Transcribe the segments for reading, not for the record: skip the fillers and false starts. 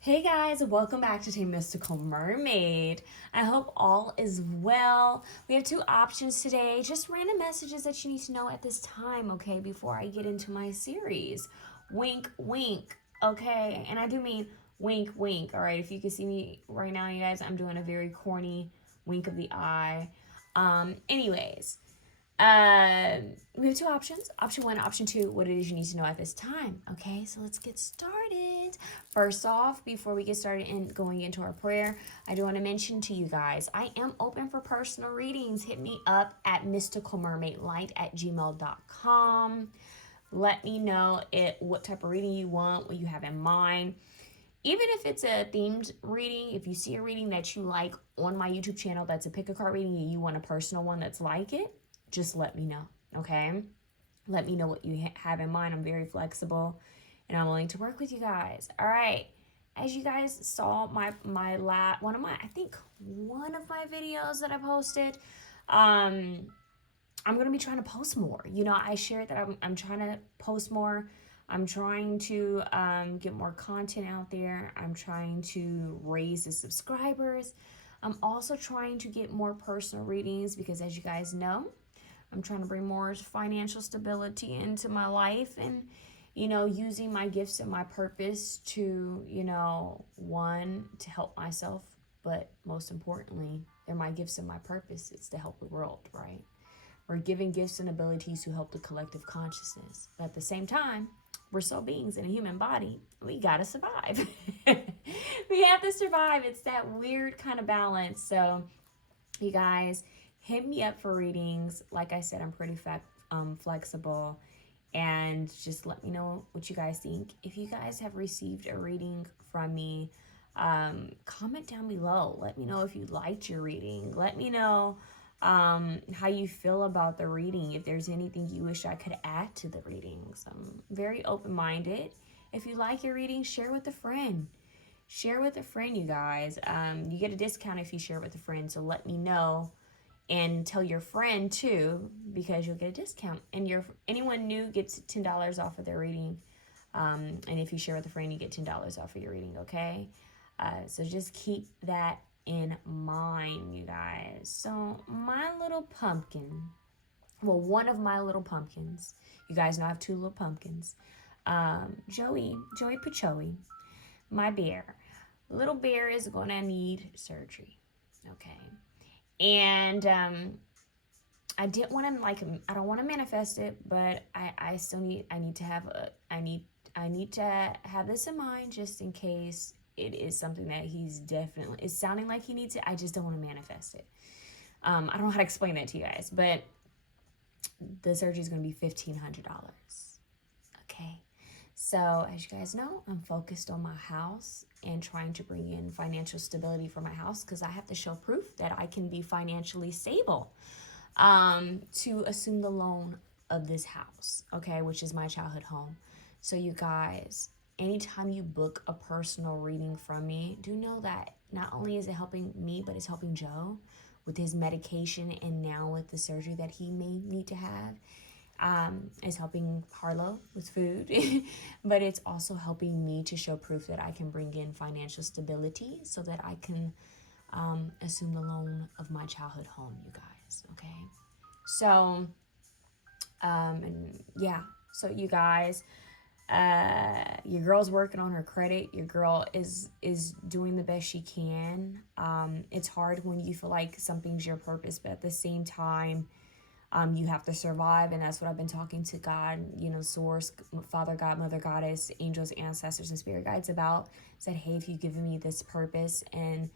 Hey guys, welcome back to Team Mystical Mermaid. I hope all is well. We have two options today, just random messages that you need to know at this time, okay, before I get into my series. Wink, wink, okay? And I do mean wink, wink, all right? If you can see me right now, you guys, I'm doing a very corny wink of the eye. Anyways, we have two options. Option one, option two, what it is you need to know at this time. Okay, so let's get started. First off, before we get started in going into our prayer, I do want to mention to you guys, I am open for personal readings. Hit me up at mysticalmermaidlight@gmail.com. Let me know what type of reading you want, what you have in mind. Even if it's a themed reading, if you see a reading that you like on my YouTube channel that's a pick a card reading and you want a personal one that's like it, just let me know, okay? Let me know what you have in mind. I'm very flexible and I'm willing to work with you guys. All right. As you guys saw one of my videos that I posted, I'm going to be trying to post more. I shared that I'm trying to post more. I'm trying to get more content out there. I'm trying to raise the subscribers. I'm also trying to get more personal readings because, as you guys know, I'm trying to bring more financial stability into my life and, using my gifts and my purpose to, one, to help myself, but most importantly, they're my gifts and my purpose. It's to help the world, right? We're given gifts and abilities to help the collective consciousness. But at the same time, we're soul beings in a human body. We gotta survive. We have to survive. It's that weird kind of balance. So, you guys, hit me up for readings. Like I said, I'm pretty flexible. And just let me know what you guys think. If you guys have received a reading from me, comment down below. Let me know if you liked your reading. Let me know how you feel about the reading. If there's anything you wish I could add to the readings. I'm very open-minded. If you like your reading, share with a friend. Share with a friend, you guys. You get a discount if you share with a friend. So let me know and tell your friend too, because you'll get a discount. And anyone new gets $10 off of their reading. And if you share with a friend, you get $10 off of your reading. Okay. So just keep that in mind, you guys. So my little pumpkin, well, one of my little pumpkins, you guys know I have two little pumpkins. Joey Pachoey, my bear. Little bear is gonna need surgery. Okay. And I didn't want to I don't want to manifest it, but I still need to have I need to have this in mind just in case it is something that he's definitely, it's sounding like he needs it. I just don't want to manifest it. I don't know how to explain that to you guys, but the surgery is going to be $1,500. Okay. So, as you guys know, I'm focused on my house and trying to bring in financial stability for my house because I have to show proof that I can be financially stable to assume the loan of this house, okay, which is my childhood home. So, you guys, anytime you book a personal reading from me, do know that not only is it helping me, but it's helping Joe with his medication and now with the surgery that he may need to have. Is helping Harlow with food, but it's also helping me to show proof that I can bring in financial stability so that I can assume the loan of my childhood home, you guys. Okay. So, and yeah, so you guys, your girl's working on her credit. Your girl is doing the best she can. It's hard when you feel like something's your purpose, but at the same time, you have to survive, and that's what I've been talking to God, Source, Father God, Mother Goddess, angels, ancestors, and spirit guides about. Said, hey, if you've given me this purpose and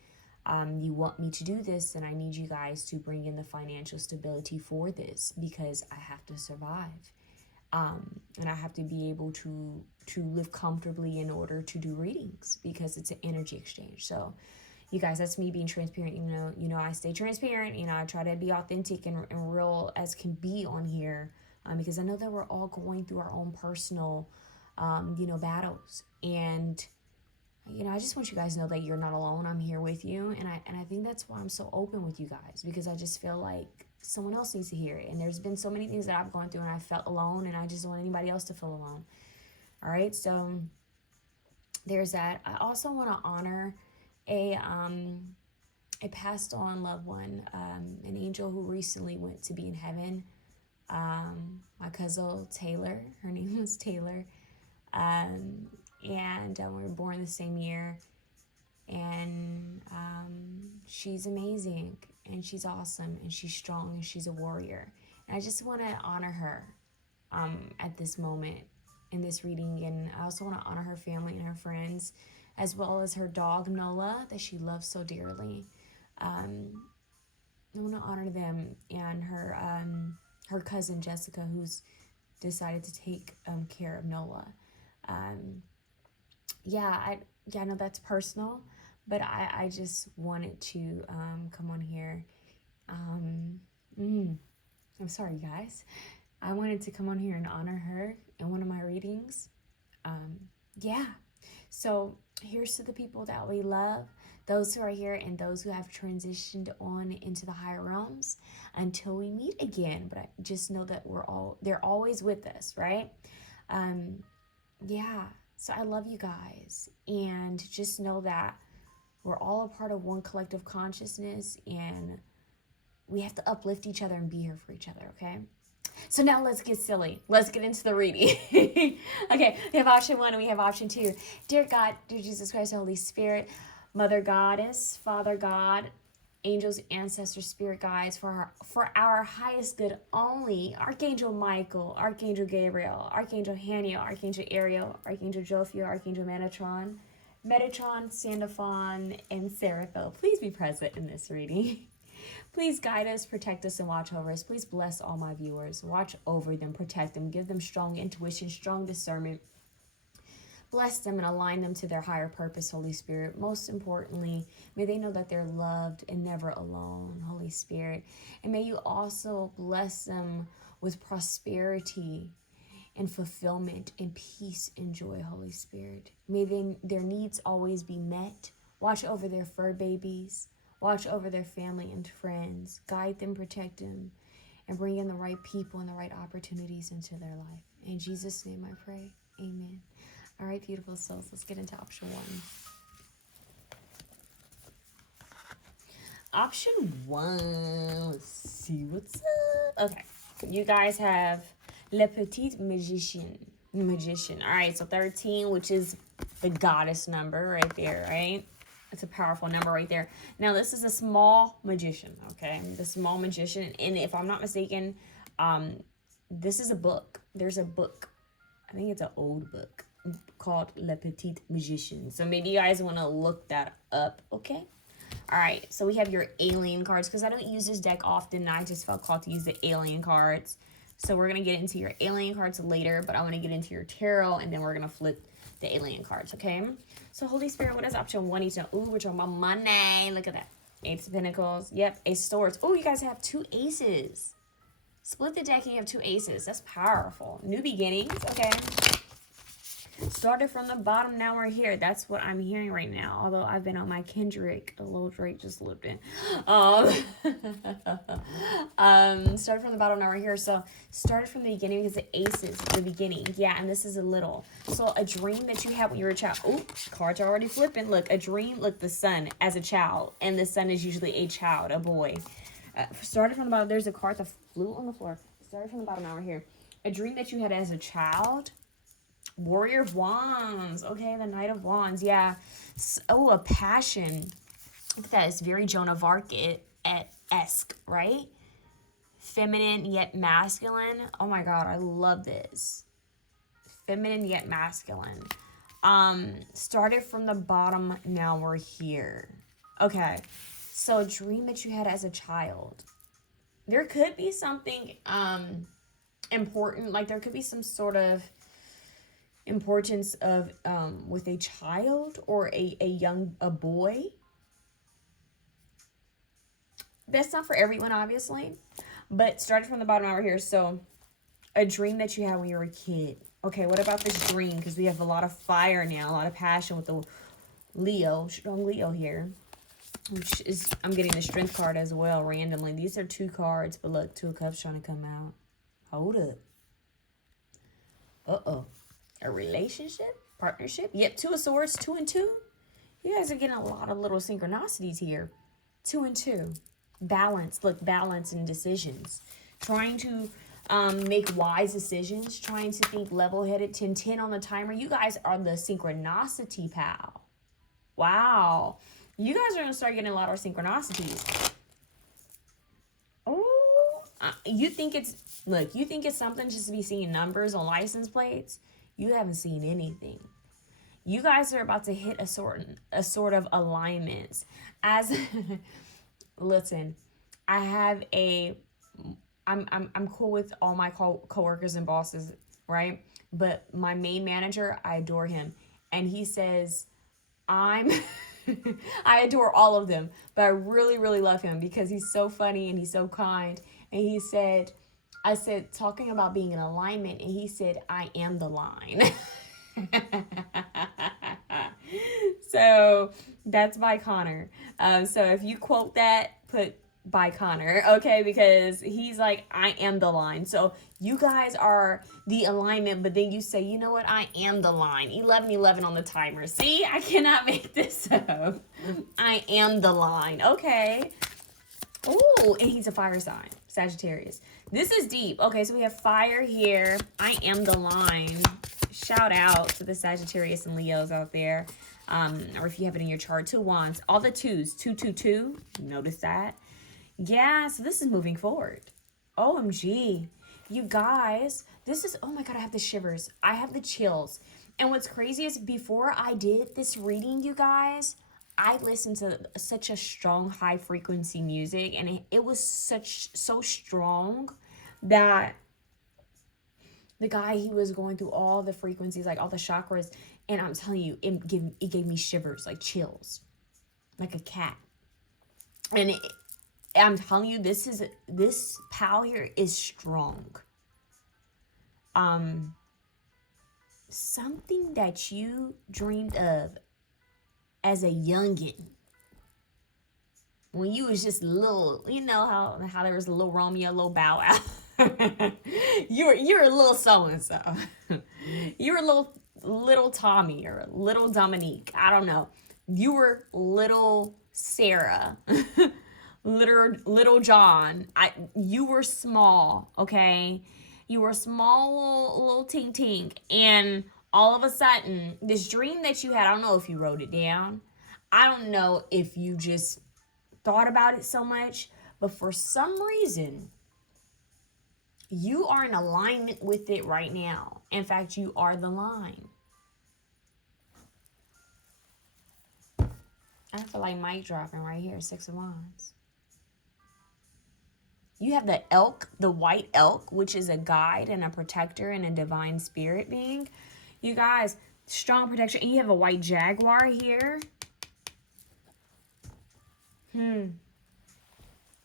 you want me to do this, then I need you guys to bring in the financial stability for this because I have to survive. And I have to be able to live comfortably in order to do readings because it's an energy exchange. So, you guys, that's me being transparent. I stay transparent. I try to be authentic and real as can be on here, because I know that we're all going through our own personal, battles. And I just want you guys to know that you're not alone. I'm here with you, and I think that's why I'm so open with you guys, because I just feel like someone else needs to hear it. And there's been so many things that I've gone through, and I felt alone, and I just don't want anybody else to feel alone. All right, so there's that. I also want to honor a a passed on loved one, an angel who recently went to be in heaven. My cousin Taylor, her name was Taylor, um, and we were born the same year. And she's amazing, and she's awesome, and she's strong, and she's a warrior. And I just want to honor her at this moment in this reading. And I also want to honor her family and her friends, as well as her dog Nola that she loves so dearly. I want to honor them, and her cousin Jessica, who's decided to take care of Nola. I know that's personal, but I just wanted to come on here. I'm sorry, guys. I wanted to come on here and honor her in one of my readings. Yeah. So here's to the people that we love, those who are here and those who have transitioned on into the higher realms until we meet again. But I just know that they're always with us, right? Yeah. So I love you guys, and just know that we're all a part of one collective consciousness, and we have to uplift each other and be here for each other, okay? So now let's get silly. Let's get into the reading. Okay, we have option 1 and we have option 2. Dear God, dear Jesus Christ, Holy Spirit, Mother Goddess, Father God, angels, ancestors, spirit guides, for our highest good only, Archangel Michael, Archangel Gabriel, Archangel Haniel, Archangel Ariel, Archangel Jophiel, Archangel Metatron, Sandalphon, and Seraphil. Please be present in this reading. Please guide us, protect us, and watch over us. Please bless all my viewers. Watch over them, protect them, give them strong intuition, strong discernment. Bless them and align them to their higher purpose, Holy Spirit. Most importantly, may they know that they're loved and never alone, Holy Spirit. And may you also bless them with prosperity and fulfillment and peace and joy, Holy Spirit. May their needs always be met. Watch over their fur babies. Watch over their family and friends. Guide them, protect them, and bring in the right people and the right opportunities into their life. In Jesus' name I pray. Amen. All right, beautiful souls, let's get into option 1. Option 1, let's see what's up. Okay, you guys have Le Petit Magician. All right, so 13, which is the goddess number right there, right? It's a powerful number right there. Now, this is a small magician, okay? The small magician, and if I'm not mistaken, this is a book. There's a book. I think it's an old book called Le Petit Magician. So maybe you guys want to look that up, okay? All right, so we have your alien cards, because I don't use this deck often. I just felt called to use the alien cards. So we're going to get into your alien cards later, but I want to get into your tarot, and then we're going to flip the alien cards, okay? So Holy Spirit, what does option 1 need to know? Ooh, we're talking about money. Look at that. Ace of Pentacles. Yep, Ace of Swords. Oh, you guys have 2 aces. Split the deck and you have 2 aces. That's powerful. New beginnings, okay? Started from the bottom, now we're here. That's what I'm hearing right now. Although I've been on my Kendrick, a little Drake just slipped in. Started from the bottom, now we're here. So started from the beginning because the aces, the beginning. Yeah, and this is a little. So a dream that you had when you were a child. Oh, cards are already flipping. Look, a dream. Look, the sun as a child, and the sun is usually a child, a boy. Started from the bottom. There's a card that flew on the floor. Started from the bottom, now we're here. A dream that you had as a child. Warrior of Wands. Okay, the Knight of Wands. Yeah. Oh, a passion. Look at that. It's very Joan of Arc-esque, right? Feminine yet masculine. Oh my God, I love this. Feminine yet masculine. Started from the bottom, now we're here. Okay. So a dream that you had as a child. There could be something important. Like there could be some sort of importance of with a child or a boy. That's not for everyone, obviously, but started from the bottom over here. So a dream that you had when you were a kid. Okay, what about this dream? Because we have a lot of fire now, a lot of passion with the Leo, strong Leo here, which is, I'm getting the Strength card as well randomly. These are 2 cards, but look, 2 of Cups trying to come out. Hold up. Uh-oh. A relationship? Partnership. Yep, Two of Swords, 2 and 2. You guys are getting a lot of little synchronicities here. 2 and 2. Balance. Look, balance in decisions. Trying to make wise decisions. Trying to think level-headed. 10-10 on the timer. You guys are the synchronicity pal. Wow. You guys are going to start getting a lot of synchronicities. Oh, you think it's, look, you think it's something just to be seeing numbers on license plates? You haven't seen anything. You guys are about to hit a sort of alignments. As listen, I'm cool with all my coworkers and bosses, right? But my main manager, I adore him, and he says I adore all of them, but I really, really love him because he's so funny and he's so kind. And he said, I said, talking about being in alignment, and he said, I am the line. So that's by Connor. So if you quote that, put by Connor, okay? Because he's like, I am the line. So you guys are the alignment, but then you say, you know what? I am the line. 11-11 on the timer. See, I cannot make this up. I am the line. Okay. Oh, and he's a fire sign, Sagittarius. This is deep. Okay, so we have fire here. I am the line. Shout out to the Sagittarius and Leos out there. Or if you have it in your chart, 2 wands. All the 2s. 2, 2, 2. Notice that. Yeah, so this is moving forward. OMG. You guys, this is, oh my God, I have the shivers. I have the chills. And what's crazy is before I did this reading, you guys, I listened to such a strong high frequency music, and it was so strong that the guy, he was going through all the frequencies, like all the chakras, and I'm telling you, it gave me shivers, like chills, like a cat. And I'm telling you, this pal here is strong. Something that you dreamed of as a youngin', when you was just little, you know how there was a little Romeo, little Bow Wow. You're a little so and so. You're a little Tommy or little Dominique. I don't know. You were little Sarah, little John. You were small, okay? You were a small little tink tink, and all of a sudden, this dream that you had, I don't know if you wrote it down. I don't know if you just thought about it so much, but for some reason, you are in alignment with it right now. In fact, you are the line. I feel like mic dropping right here, 6 of Wands. You have the elk, the white elk, which is a guide and a protector and a divine spirit being. You guys, strong protection. And you have a white jaguar here.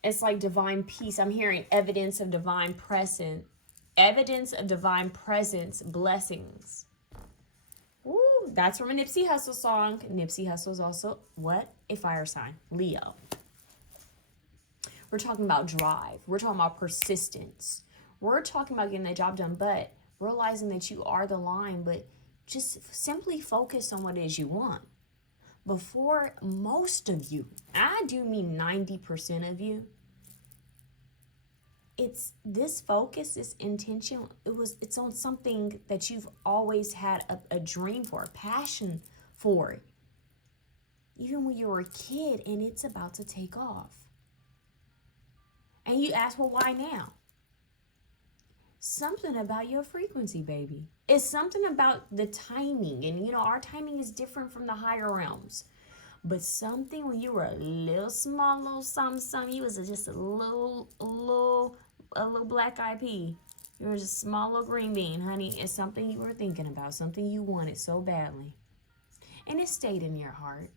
It's like divine peace. I'm hearing evidence of divine presence. Evidence of divine presence, blessings. Ooh, that's from a Nipsey Hussle song. Nipsey Hussle is also, what? A fire sign. Leo. We're talking about drive. We're talking about persistence. We're talking about getting the job done, but realizing that you are the line, but just simply focus on what it is you want. Before most of you, I do mean 90% of you, it's this focus, this intention, it's on something that you've always had a dream for, a passion for, even when you were a kid, and it's about to take off. And you ask, well, why now? Something about your frequency, baby. It's something about the timing. And, you know, our timing is different from the higher realms. But something when you were a little small, little something, you was just a little black-eyed pea. You were just a small little green bean, honey. It's something you were thinking about, something you wanted so badly. And it stayed in your heart.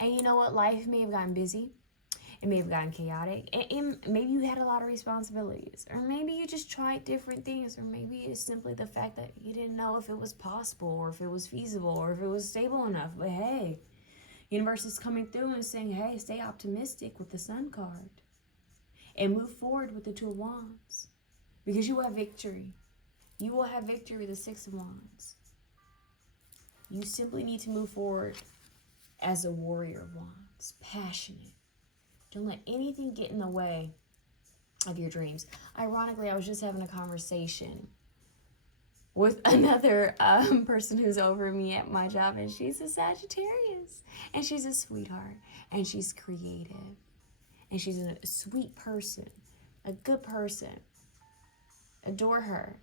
And you know what? Life may have gotten busy. It may have gotten chaotic, and maybe you had a lot of responsibilities, or maybe you just tried different things, or maybe it's simply the fact that you didn't know if it was possible, or if it was feasible, or if it was stable enough. But hey, universe is coming through and saying, hey, stay optimistic with the Sun card, and move forward with the 2 of Wands, because you have victory. You will have victory with the 6 of Wands. You simply need to move forward as a warrior of wands, passionate. Don't let anything get in the way of your dreams. Ironically, I was just having a conversation with another person who's over me at my job, and she's a Sagittarius, and she's a sweetheart, and she's creative, and she's a sweet person, a good person. Adore her,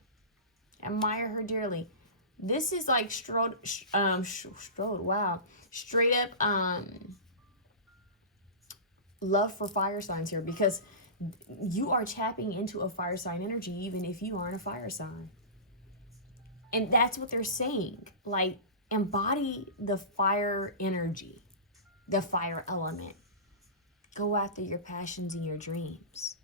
admire her dearly. This is like strode, wow, straight up love for fire signs here, because you are tapping into a fire sign energy even if you aren't a fire sign. And that's what they're saying. Like, embody the fire energy, the fire element. Go after your passions and your dreams.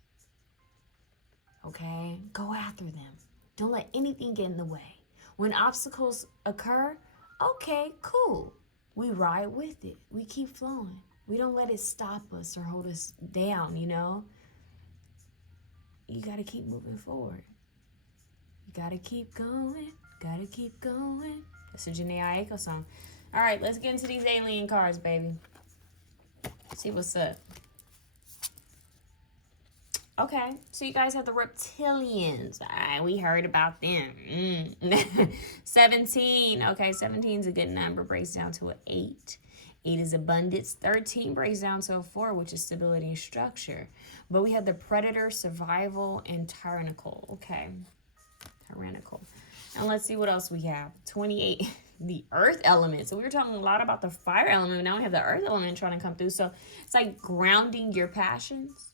Okay? Go after them. Don't let anything get in the way. When obstacles occur, okay, cool. We ride with it. We keep flowing. We don't let it stop us or hold us down, you know? You got to keep moving forward. You got to keep going. Got to keep going. That's a Jhené Aiko song. All right, let's get into these alien cards, baby. See what's up. Okay, so you guys have the reptilians. We heard about them. 17. Okay, 17 is a good number. Breaks down to an 8. 8 is abundance. 13 breaks down to a 4, which is stability and structure. But we have the predator, survival, and tyrannical. Okay, tyrannical. And let's see what else we have. 28, the earth element. So we were talking a lot about the fire element. Now we have the earth element trying to come through. So it's like grounding your passions.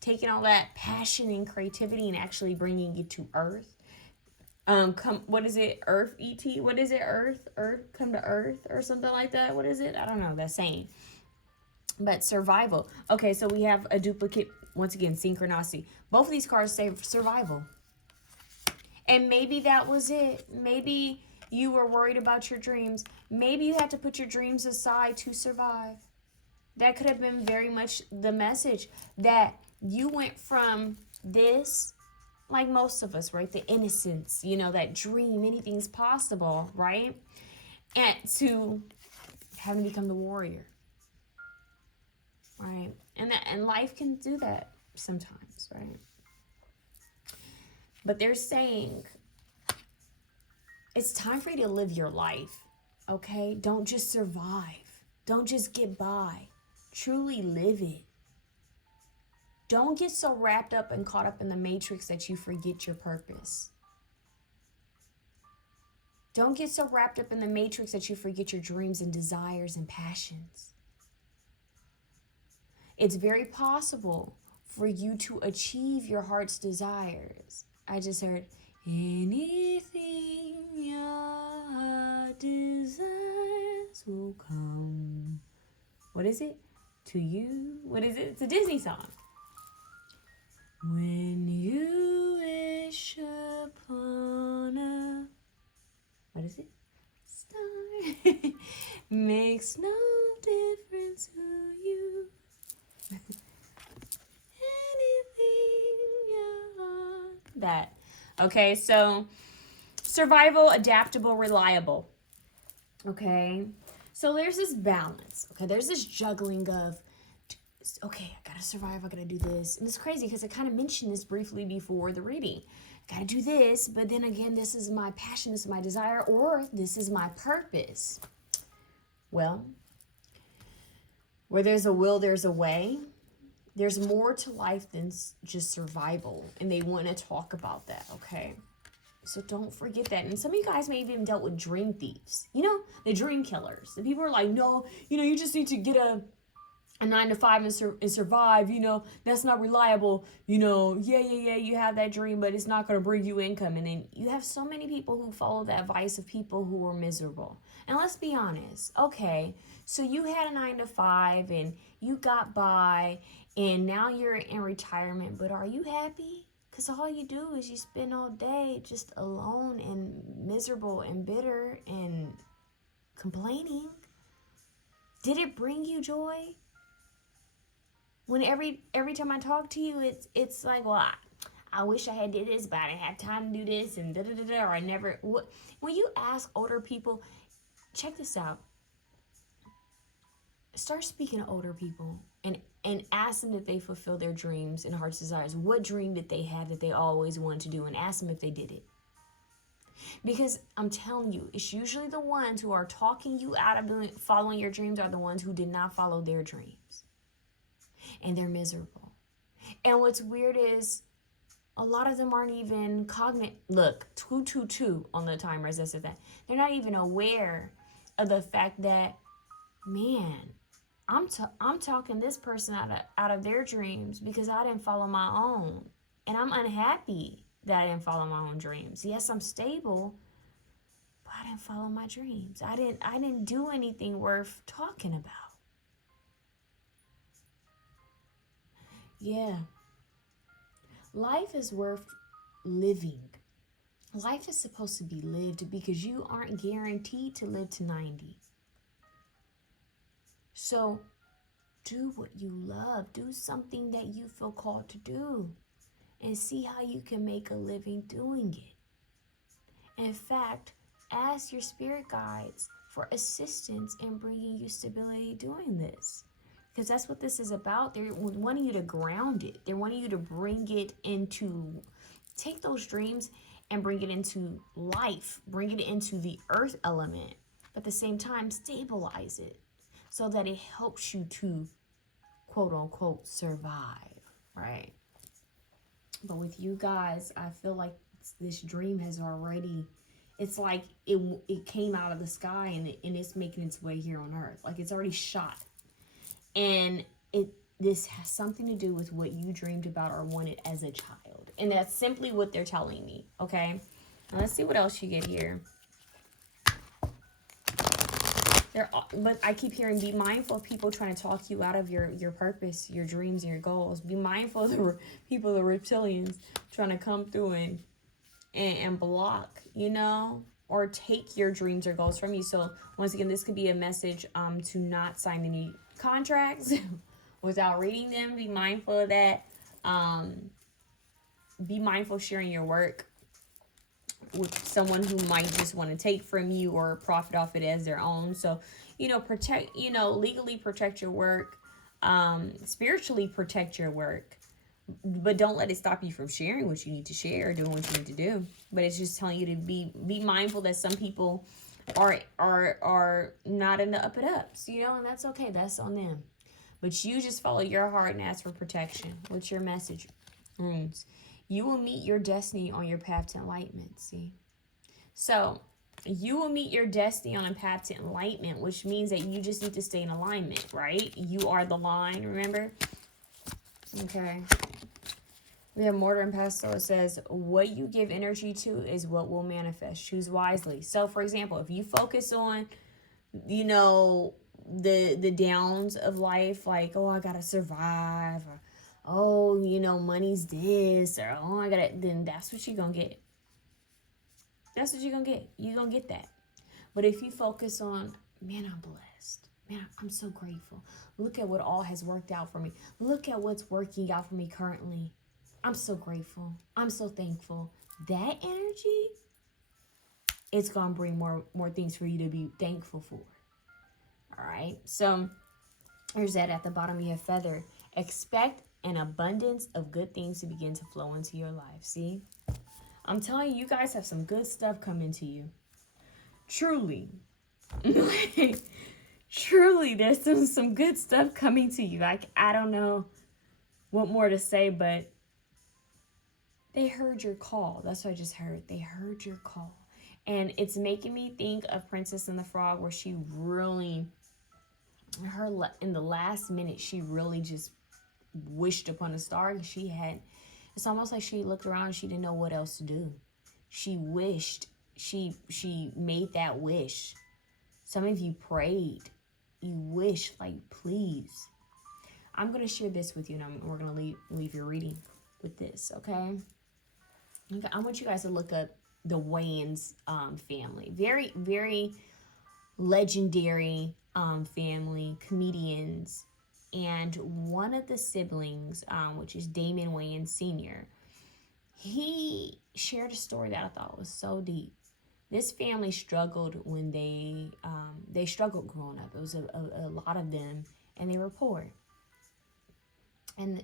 Taking all that passion and creativity and actually bringing it to earth. What is it? Earth ET? What is it? Earth, come to earth or something like that. What is it? I don't know. That's saying. But survival. Okay, so we have a duplicate. Once again, synchronicity. Both of these cards say survival. And maybe that was it. Maybe you were worried about your dreams. Maybe you had to put your dreams aside to survive. That could have been very much the message, that you went from this, like most of us, right? The innocence, you know, that dream, anything's possible, right? And to having to become the warrior, right? And life can do that sometimes, right? But they're saying it's time for you to live your life, okay? Don't just survive. Don't just get by. Truly live it. Don't get so wrapped up and caught up in the matrix that you forget your purpose. Don't get so wrapped up in the matrix that you forget your dreams and desires and passions. It's very possible for you to achieve your heart's desires. I just heard, anything your heart desires will come. What is it? To you? What is it? It's a Disney song. When you wish upon a, what is it? Star. Makes no difference who you. Anything you want. That. Okay, so survival, adaptable, reliable. Okay. So there's this balance. Okay, there's this juggling of, okay, I gotta survive, I gotta do this. And it's crazy because I kind of mentioned this briefly before the reading. I gotta do this, but then again, this is my passion, this is my desire, or this is my purpose. Well, where there's a will, there's a way. There's more to life than just survival. And they want to talk about that, okay? So don't forget that. And some of you guys may have even dealt with dream thieves. You know, the dream killers. The people are like, no, you know, you just need to get a 9-to-5 and survive, you know, that's not reliable, you know, yeah, you have that dream, but it's not going to bring you income. And then you have so many people who follow the advice of people who are miserable. And let's be honest, okay, so you had a 9-to-5 and you got by and now you're in retirement, but are you happy? Because all you do is you spend all day just alone and miserable and bitter and complaining. Did it bring you joy? When every time I talk to you, it's like, well, I wish I had did this, but I didn't have time to do this, and or I never. When you ask older people, check this out. Start speaking to older people and ask them if they fulfill their dreams and heart's desires. What dream did they have that they always wanted to do? And ask them if they did it. Because I'm telling you, it's usually the ones who are talking you out of following your dreams are the ones who did not follow their dreams. And they're miserable. And what's weird is a lot of them aren't even cognizant. Look, 222 on the timer as if that. They're not even aware of the fact that, man, I'm talking this person out of their dreams because I didn't follow my own. And I'm unhappy that I didn't follow my own dreams. Yes, I'm stable, but I didn't follow my dreams. I didn't do anything worth talking about. Yeah. Life is worth living. Life is supposed to be lived because you aren't guaranteed to live to 90. So do what you love. Do something that you feel called to do and see how you can make a living doing it. In fact, ask your spirit guides for assistance in bringing you stability doing this. Because that's what this is about. They're wanting you to ground it. They're wanting you to bring it into, take those dreams and bring it into life. Bring it into the earth element. But at the same time, stabilize it so that it helps you to, quote unquote, survive, right? But with you guys, I feel like this dream has already, it's like it came out of the sky and it's making its way here on earth. Like it's already shot. And this has something to do with what you dreamed about or wanted as a child. And that's simply what they're telling me, okay? Now let's see what else you get here. But I keep hearing, be mindful of people trying to talk you out of your purpose, your dreams, and your goals. Be mindful of the people, the reptilians, trying to come through and block, or take your dreams or goals from you. So once again, this could be a message to not sign any contracts without reading them. Be mindful of that. Be mindful of sharing your work with someone who might just want to take from you or profit off it as their own. So, protect, legally protect your work, spiritually protect your work, but don't let it stop you from sharing what you need to share, doing what you need to do. But it's just telling you to be mindful that some people are not in the up and ups, and that's okay. That's on them. But you just follow your heart and ask for protection. What's your message, runes? You will meet your destiny on your path to enlightenment, see? So, you will meet your destiny on a path to enlightenment, which means that you just need to stay in alignment, right? You are the line, remember? Okay. We have Mortar and Pestle. It says, what you give energy to is what will manifest. Choose wisely. So, for example, if you focus on, the downs of life, like, oh, I gotta survive, or oh, money's this, or oh, I gotta, then that's what you're gonna get. That's what you're gonna get. You're gonna get that. But if you focus on, man, I'm blessed. Man, I'm so grateful. Look at what all has worked out for me. Look at what's working out for me currently. I'm so grateful. I'm so thankful. That energy, it's gonna bring more things for you to be thankful for. All right. So here's that at the bottom. You have feather. Expect an abundance of good things to begin to flow into your life. See, I'm telling you, you guys have some good stuff coming to you. Truly. Truly, there's some good stuff coming to you. Like, I don't know what more to say, but they heard your call. That's what I just heard. They heard your call. And it's making me think of Princess and the Frog, where she really, in the last minute, she really just wished upon a star. And it's almost like she looked around and she didn't know what else to do. She wished. She made that wish. Some of you prayed. You wished, like, please. I'm going to share this with you, and we're going to leave your reading with this, okay? I want you guys to look up the Wayans family. Very, very legendary family, comedians. And one of the siblings, which is Damon Wayans Sr., he shared a story that I thought was so deep. This family struggled when they struggled growing up. It was a lot of them, and they were poor. And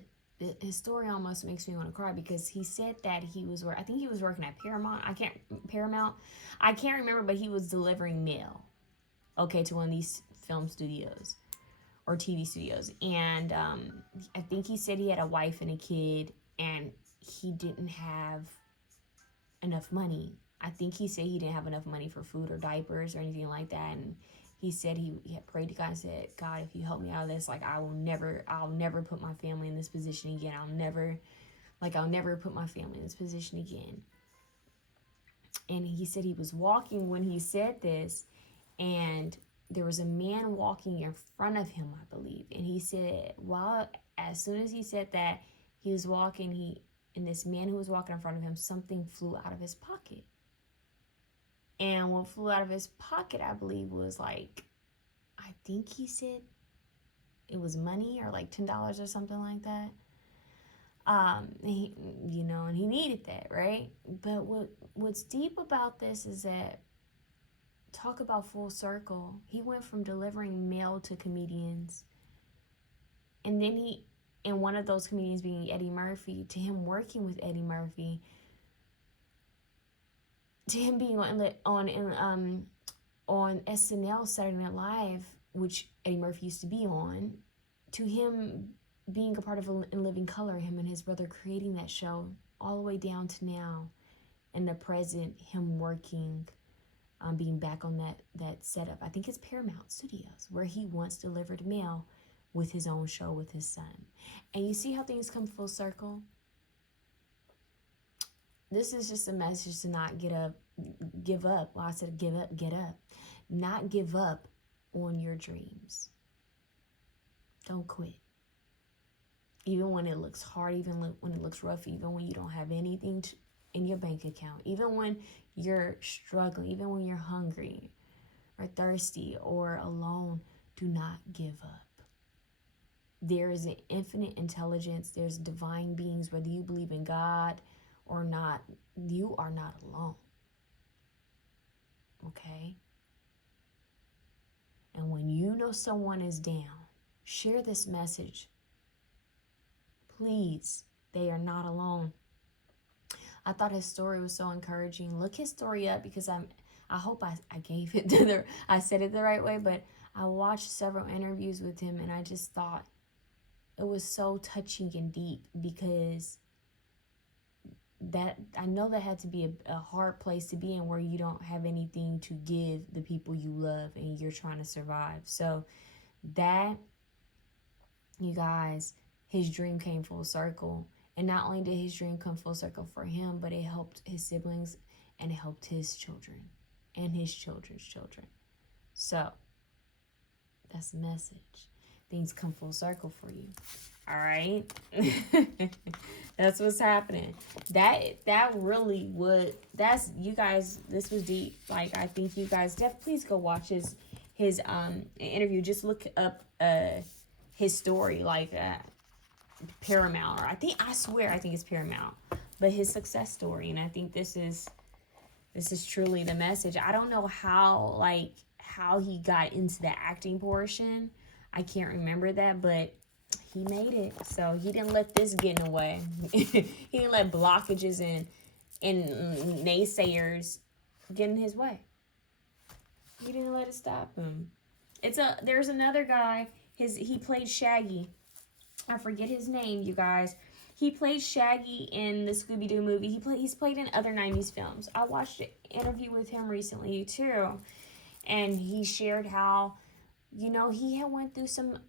his story almost makes me want to cry because he said that I think he was working at Paramount. I can't remember, but he was delivering mail, okay, to one of these film studios or TV studios. And I think he said he had a wife and a kid, and he didn't have enough money. I think he said he didn't have enough money for food or diapers or anything like that. And he said he had prayed to God and said, God, if you help me out of this, like I'll never put my family in this position again. I'll never put my family in this position again. And he said he was walking when he said this, and there was a man walking in front of him, I believe. And he said, as soon as he said that, he was walking, and this man who was walking in front of him, something flew out of his pocket. And what flew out of his pocket, I believe, was like, I think he said it was money or like $10 or something like that. And he needed that, right? But what's deep about this is that, talk about full circle. He went from delivering mail to comedians, and then and one of those comedians being Eddie Murphy, to him working with Eddie Murphy, to him being on SNL, Saturday Night Live, which Eddie Murphy used to be on, to him being a part of In Living Color, him and his brother creating that show, all the way down to now, in the present, him working, being back on that setup. I think it's Paramount Studios, where he once delivered mail with his own show with his son. And you see how things come full circle? This is just a message to not give up. Well, I said get up. Not give up on your dreams. Don't quit. Even when it looks hard, even when it looks rough, even when you don't have anything in your bank account, even when you're struggling, even when you're hungry or thirsty or alone, do not give up. There is an infinite intelligence. There's divine beings, whether you believe in God or not, you are not alone. Okay? And when you know someone is down, share this message. Please, they are not alone. I thought his story was so encouraging. Look his story up, because I hope I gave it I said it the right way, but I watched several interviews with him, and I just thought it was so touching and deep, because that I know that had to be a hard place to be in, where you don't have anything to give the people you love and you're trying to survive. So that, you guys, his dream came full circle. And not only did his dream come full circle for him, but it helped his siblings, and it helped his children and his children's children. So that's the message. Things come full circle for you. All right. That's what's happening. That really would, that's, you guys, this was deep. Like, I think you guys please go watch his interview. Just look up his story, like Paramount, or I think it's Paramount, but his success story. And I think this is truly the message. I don't know how he got into the acting portion. I can't remember that, but he made it. So he didn't let this get in the way. He didn't let blockages and naysayers get in his way. He didn't let it stop him. There's another guy, he played Shaggy. I forget his name, you guys. He played Shaggy in the Scooby-Doo movie. He's played in other 90s films. I watched an interview with him recently too, and he shared how, he had went through some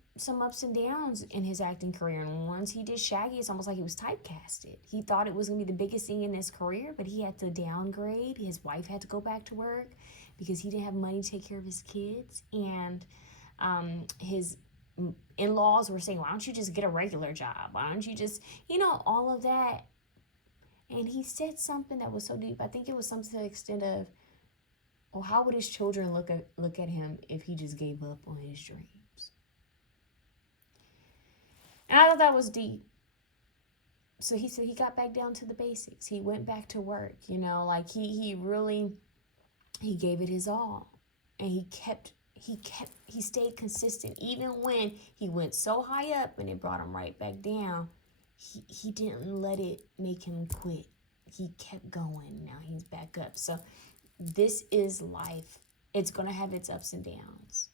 ups and downs in his acting career. And once he did Shaggy, it's almost like he was typecasted. He thought it was going to be the biggest thing in his career, but he had to downgrade. His wife had to go back to work because he didn't have money to take care of his kids. And his in-laws were saying, why don't you just get a regular job? Why don't you just, all of that. And he said something that was so deep. I think it was something to the extent of, well, how would his children look at him if he just gave up on his dreams? And I thought that was deep. So he said he got back down to the basics. He went back to work, he really He gave it his all. And he stayed consistent. Even when he went so high up and it brought him right back down, he didn't let it make him quit. He kept going. Now he's back up. So this is life. It's going to have its ups and downs.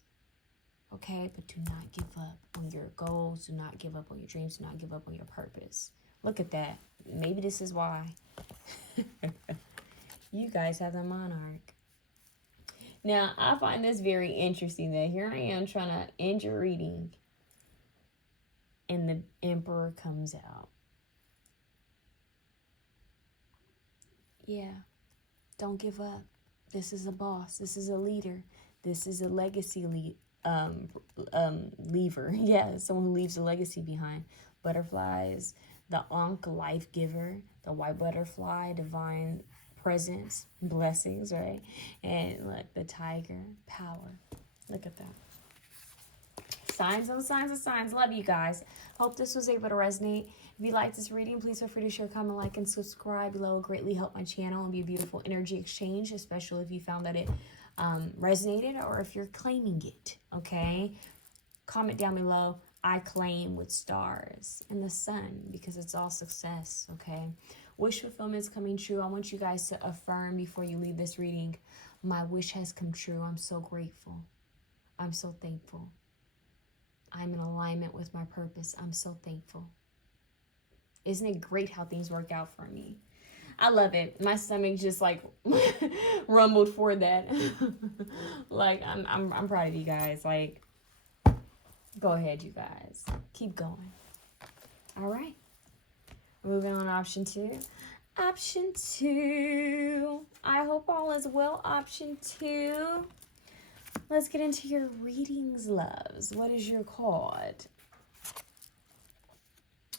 Okay? But do not give up on your goals. Do not give up on your dreams. Do not give up on your purpose. Look at that. Maybe this is why you guys have the monarch. Now, I find this very interesting that here I am trying to end your reading and the Emperor comes out. Yeah, don't give up. This is a boss. This is a leader. This is a legacy leaver. Yeah, someone who leaves a legacy behind. Butterflies, the Ankh, life giver, the white butterfly, divine presence, blessings, right? And look, the tiger, power. Look at that. Signs on signs of signs. Love you guys. Hope this was able to resonate. If you like this reading, please feel free to share, comment, like, and subscribe below. It will greatly help my channel and be a beautiful energy exchange, especially if you found that it resonated or if you're claiming it, okay? Comment down below. I claim with stars and the sun because it's all success, okay? Wish fulfillment is coming true. I want you guys to affirm before you leave this reading. My wish has come true. I'm so grateful. I'm so thankful. I'm in alignment with my purpose. I'm so thankful. Isn't it great how things work out for me? I love it. My stomach just like rumbled for that. Like I'm proud of you guys. Like, go ahead, you guys. Keep going. All right. Moving on to option 2. Option 2. I hope all is well. Option 2. Let's get into your readings, loves. What is your card?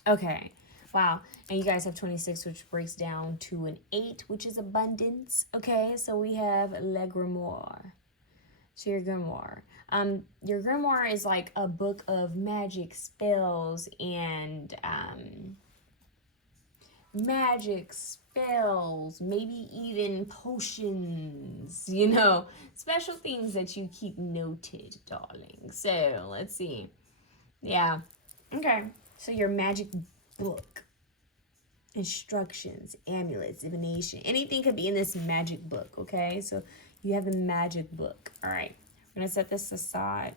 Okay. Wow. And you guys have 26, which breaks down to an 8, which is abundance. Okay. So we have Le Grimoire. So your grimoire. Your grimoire is like a book of magic spells and maybe even potions, you know, special things that you keep noted, darling. So let's see. Yeah. Okay. So your magic book, instructions, amulets, divination, anything could be in this magic book. Okay. So you have the magic book. All right. We're going to set this aside.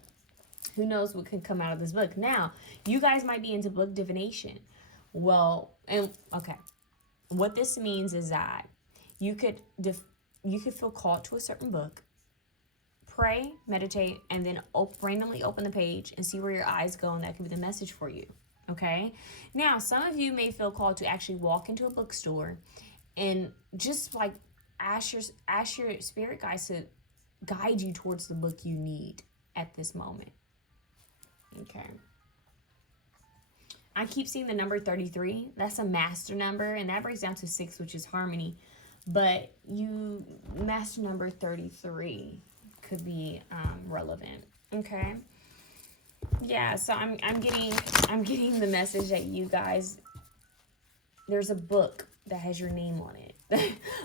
Who knows what can come out of this book? Now, you guys might be into book divination. Well, and okay. What this means is that you could feel called to a certain book, pray, meditate, and then randomly open the page and see where your eyes go, and that could be the message for you. Okay? Now, some of you may feel called to actually walk into a bookstore and just like ask your spirit guides to guide you towards the book you need at this moment. Okay. I keep seeing the number 33. That's a master number, and that breaks down to 6, which is harmony. But master number 33 could be relevant. Okay. Yeah. So I'm getting the message that you guys, there's a book that has your name on it.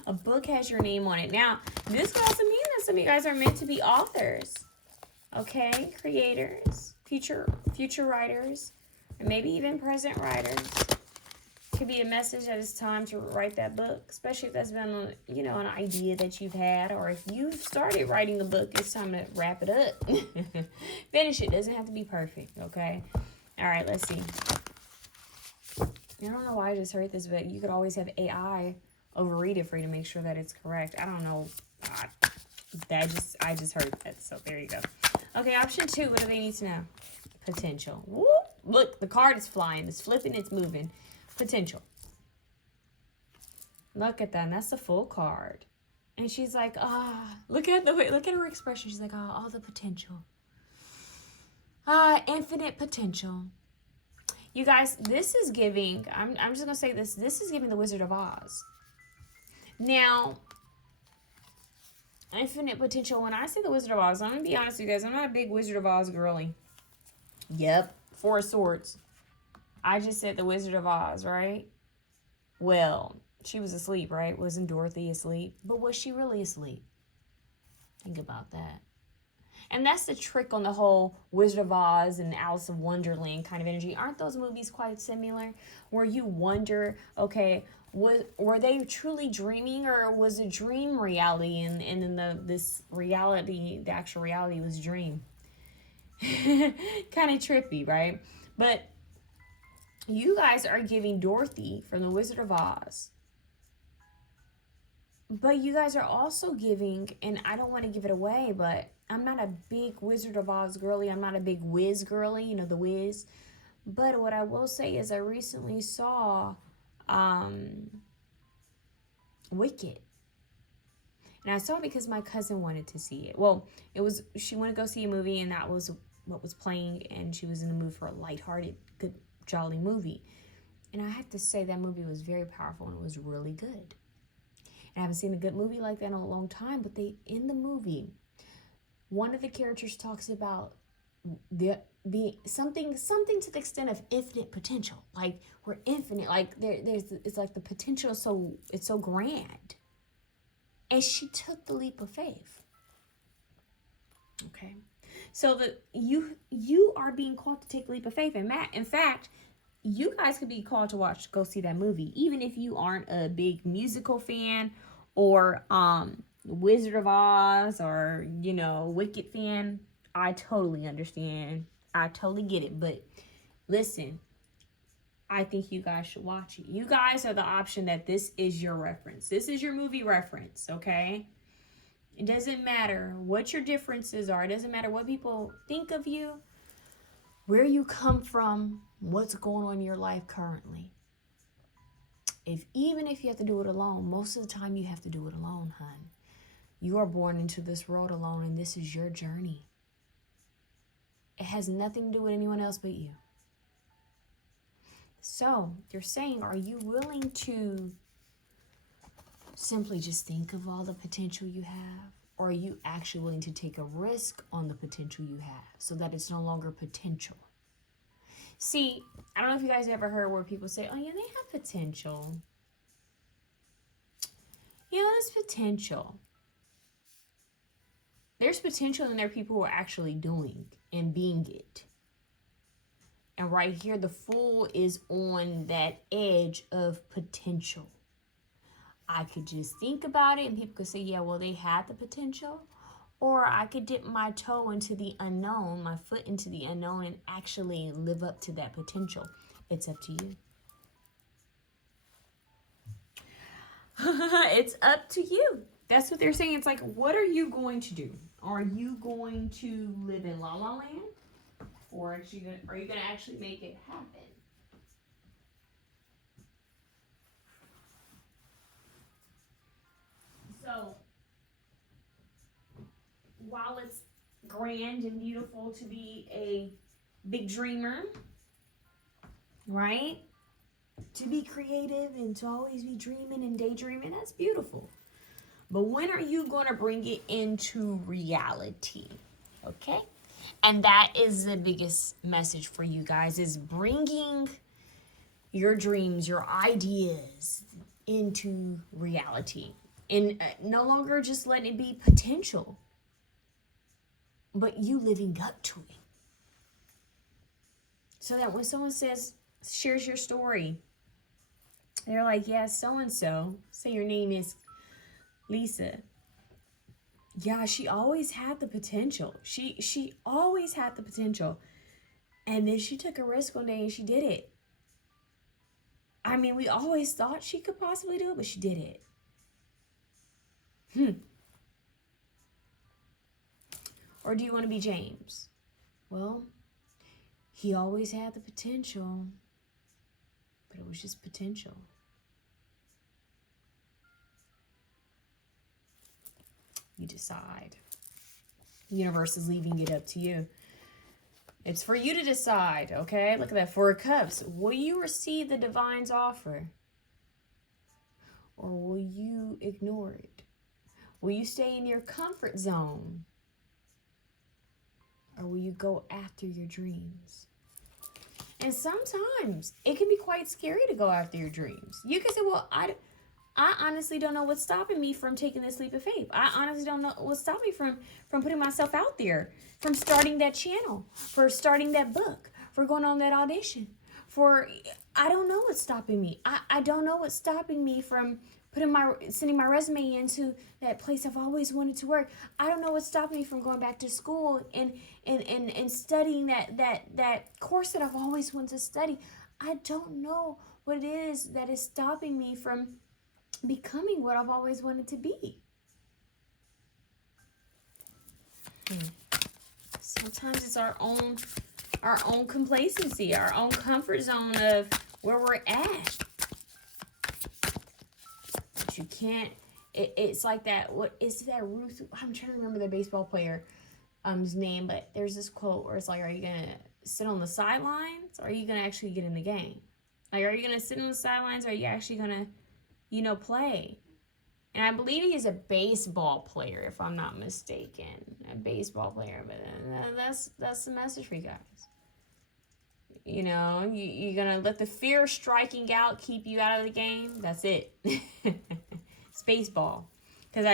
A book has your name on it. Now, this could also mean that some of you guys are meant to be authors. Okay, creators, future writers. And maybe even present writers. Could be a message that it's time to write that book, especially if that's been, you know, an idea that you've had, or if you've started writing the book, it's time to wrap it up. Finish it. Doesn't have to be perfect, okay? All right, let's see. I don't know why I just heard this, but you could always have AI overread it for you to make sure that it's correct. I don't know. I just heard that, so there you go. Okay, option 2. What do they need to know? Potential. Woo! Look, the card is flying. It's flipping. It's moving. Potential. Look at that. And that's the full card. And she's like, look at her expression. She's like, all the potential. Infinite potential. You guys, this is giving, I'm just going to say this. This is giving the Wizard of Oz. Now, infinite potential. When I say the Wizard of Oz, I'm going to be honest with you guys. I'm not a big Wizard of Oz girly. Yep. 4 of Swords. I just said the Wizard of Oz, right? Well, she was asleep, right? Wasn't Dorothy asleep? But was she really asleep? Think about that. And that's the trick on the whole Wizard of Oz and Alice of Wonderland kind of energy. Aren't those movies quite similar? Where you wonder, okay, were they truly dreaming, or was a dream reality, and then this reality, the actual reality, was dream? Kind of trippy, right? But you guys are giving Dorothy from the Wizard of Oz. But you guys are also giving, and I don't want to give it away, but I'm not a big Wizard of Oz girly. I'm not a big Wiz girly, you know, the Wiz. But what I will say is I recently saw Wicked. And I saw it because my cousin wanted to see it. Well, she wanted to go see a movie, and that was what was playing, and she was in the mood for a lighthearted, good, jolly movie. And I have to say that movie was very powerful, and it was really good. And I haven't seen a good movie like that in a long time, but in the movie, one of the characters talks about the something to the extent of infinite potential. Like we're infinite. Like it's like the potential it's so grand. And she took the leap of faith. Okay. So that you are being called to take the leap of faith. And in fact, you guys could be called to go see that movie, even if you aren't a big musical fan or Wizard of Oz or, you know, Wicked fan. I totally understand. I totally get it. But listen, I think you guys should watch it. You guys are the option that this is your reference. This is your movie reference, okay? It doesn't matter what your differences are. It doesn't matter what people think of you, where you come from, what's going on in your life currently. Even if you have to do it alone, most of the time you have to do it alone, hun. You are born into this world alone, and this is your journey. It has nothing to do with anyone else but you. So you're saying, are you willing to simply just think of all the potential you have? Or are you actually willing to take a risk on the potential you have so that it's no longer potential? See, I don't know if you guys ever heard where people say, oh yeah, they have potential. Yeah, there's potential. There's potential, and there are people who are actually doing and being it. And right here, the Fool is on that edge of potential. I could just think about it, and people could say, yeah, well, they had the potential. Or I could dip my toe into the unknown, my foot into the unknown, and actually live up to that potential. It's up to you. It's up to you. That's what they're saying. It's like, what are you going to do? Are you going to live in La La Land? Or are you going to actually make it happen? So, while it's grand and beautiful to be a big dreamer, right? To be creative and to always be dreaming and daydreaming, that's beautiful. But when are you going to bring it into reality? Okay? And that is the biggest message for you guys, is bringing your dreams, your ideas into reality. And no longer just letting it be potential, but you living up to it. So that when someone shares your story, they're like, yeah, so-and-so, say your name is Lisa. Yeah, she always had the potential. She always had the potential. And then she took a risk one day and she did it. I mean, we always thought she could possibly do it, but she did it. Or do you want to be James? Well, he always had the potential, but it was just potential. You decide. The universe is leaving it up to you. It's for you to decide, okay? Look at that. Four of Cups. Will you receive the divine's offer? Or will you ignore it? Will you stay in your comfort zone? Or will you go after your dreams? And sometimes it can be quite scary to go after your dreams. You can say, well, I I honestly don't know what's stopping me from taking this leap of faith. I honestly don't know what's stopping me from putting myself out there, from starting that channel, for starting that book, for going on that audition, for I don't know what's stopping me. I don't know what's stopping me from sending my resume into that place I've always wanted to work. I don't know what's stopping me from going back to school and studying that course that I've always wanted to study. I don't know what it is that is stopping me from becoming what I've always wanted to be. Sometimes it's our own complacency, our own comfort zone of where we're at. But you can't. It's like that. What is that? Ruth. I'm trying to remember the baseball player, his name. But there's this quote where it's like, "Are you gonna sit on the sidelines, or are you gonna actually get in the game? Like, are you gonna sit on the sidelines, or are you actually gonna, play?" And I believe he's a baseball player, if I'm not mistaken. A baseball player, but that's the message for you guys. You're going to let the fear of striking out keep you out of the game. That's it. It's baseball. Because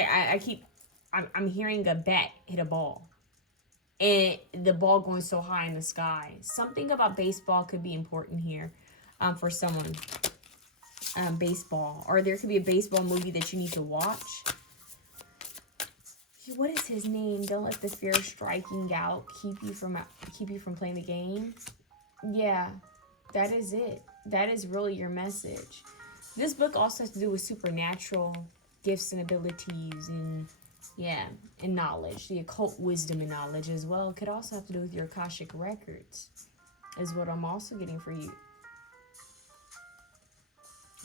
I'm hearing a bat hit a ball. And the ball going so high in the sky. Something about baseball could be important here for someone. Baseball, or there could be a baseball movie that you need to watch. What is his name? Don't let the fear of striking out keep you from playing the game. Yeah, that is it. That is really your message. This book also has to do with supernatural gifts and abilities and knowledge, the occult wisdom and knowledge as well. It could also have to do with your Akashic records, is what I'm also getting for you.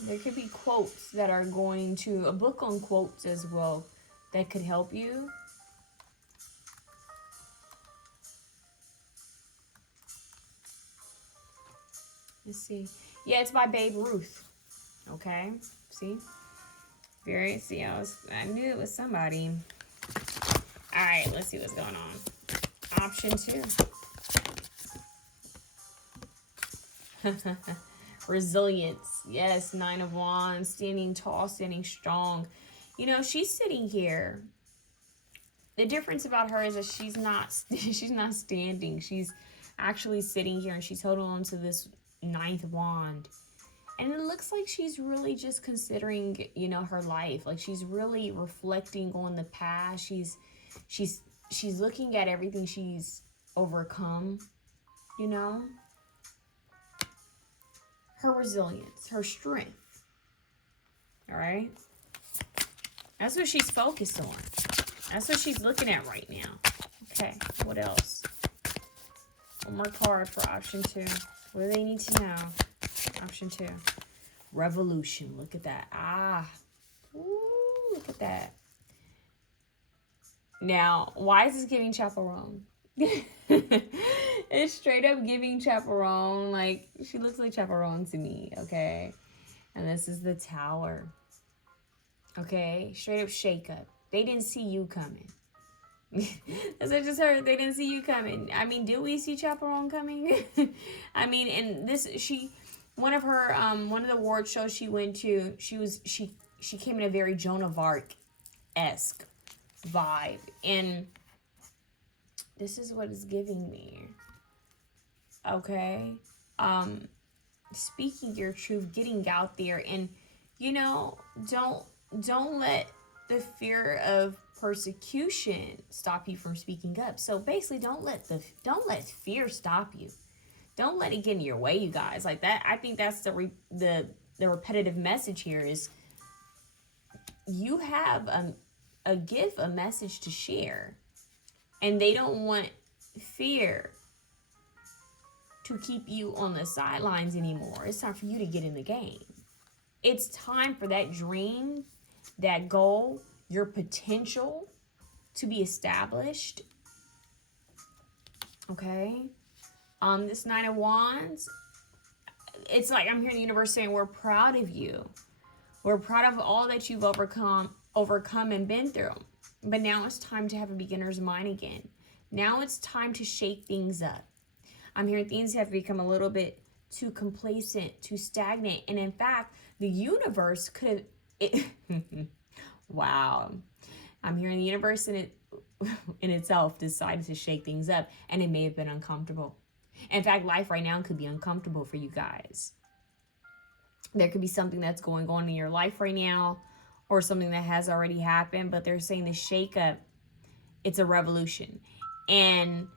There could be quotes that are going to, a book on quotes as well, that could help you. Let's see. Yeah, it's by Babe Ruth. Okay, see? I knew it was somebody. All right, let's see what's going on. Option 2. Resilience. Yes, 9 of Wands, standing tall, standing strong. She's sitting here. The difference about her is that she's not standing. She's actually sitting here, and she's holding on to this 9th wand. And it looks like she's really just considering, her life. Like, she's really reflecting on the past. She's looking at everything she's overcome, her resilience, her strength. All right? That's what she's focused on. That's what she's looking at right now. Okay, what else? One more card for option 2. What do they need to know? Option 2. Revolution. Look at that. Ooh, look at that. Now, why is this giving chaperone? It's straight up giving chaperone. Like, she looks like chaperone to me, okay? And this is the Tower. Okay? Straight up shake up. They didn't see you coming. As I just heard, they didn't see you coming. I mean, did we see chaperone coming? I mean, and one of the award shows she went to, she came in a very Joan of Arc-esque vibe. And this is what it's giving me. Okay? Speaking your truth, getting out there, and don't let the fear of persecution stop you from speaking up. So basically, don't let fear stop you. Don't let it get in your way, you guys. Like that, I think that's the repetitive message here is you have a gift, a message to share, and they don't want fear to keep you on the sidelines anymore. It's time for you to get in the game. It's time for that dream, that goal, your potential to be established. Okay? This 9 of Wands, it's like I'm hearing the universe saying we're proud of you. We're proud of all that you've overcome and been through. But now it's time to have a beginner's mind again. Now it's time to shake things up. I'm hearing things have become a little bit too complacent, too stagnant. And in fact, the universe could It, wow. I'm hearing the universe in itself decided to shake things up, and it may have been uncomfortable. In fact, life right now could be uncomfortable for you guys. There could be something that's going on in your life right now, or something that has already happened, but they're saying the shakeup, it's a revolution. And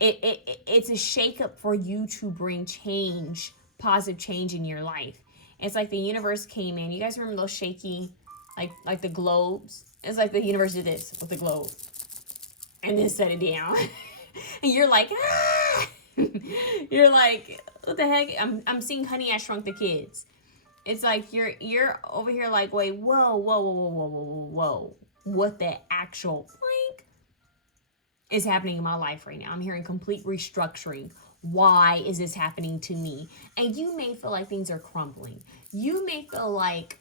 it's a shakeup for you to bring change, positive change in your life. It's like the universe came in. You guys remember those shaky, like the globes? It's like the universe did this with the globe and then set it down. And you're like, ah! You're like, what the heck? I'm seeing Honey, I Shrunk the Kids. It's like you're over here like, wait, whoa, whoa, whoa, whoa, whoa, whoa, whoa. What the actual like is happening in my life right now? I'm hearing complete restructuring. Why is this happening to me? And you may feel like things are crumbling. You may feel like,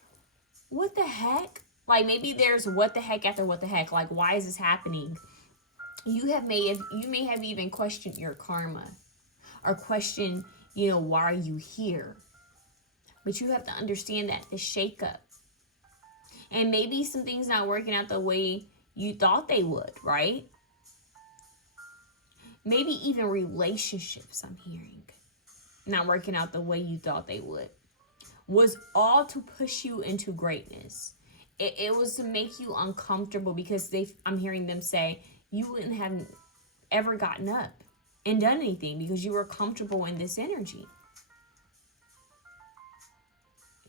what the heck? Like maybe there's what the heck after what the heck. Like, why is this happening? You may have even questioned your karma, or questioned, why are you here? But you have to understand that the shakeup, and maybe some things not working out the way you thought they would, right? Maybe even relationships, I'm hearing, not working out the way you thought they would, was all to push you into greatness. It was to make you uncomfortable, because I'm hearing them say you wouldn't have ever gotten up and done anything because you were comfortable in this energy.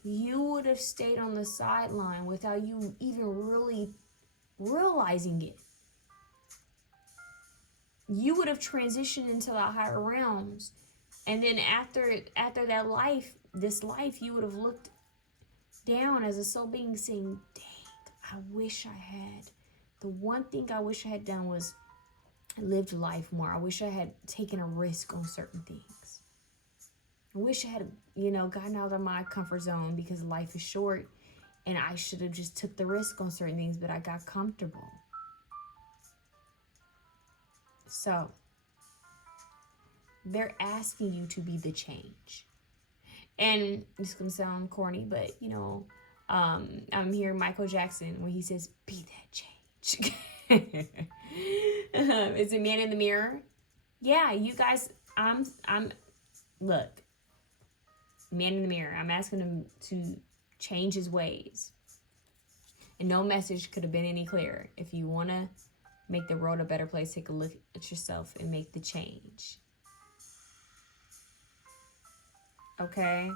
You would have stayed on the sideline without you even really realizing it. You would have transitioned into the higher realms. And then after that life, this life, you would have looked down as a soul being saying, dang, I wish I had. The one thing I wish I had done was lived life more. I wish I had taken a risk on certain things. I wish I had, gotten out of my comfort zone, because life is short and I should have just took the risk on certain things, but I got comfortable. So they're asking you to be the change. And this can sound corny, but I'm hearing Michael Jackson when he says, be that change. Is it Man in the Mirror? Yeah, you guys, look, Man in the Mirror. I'm asking him to change his ways. And no message could have been any clearer. If you want to make the world a better place, take a look at yourself and make the change. Okay?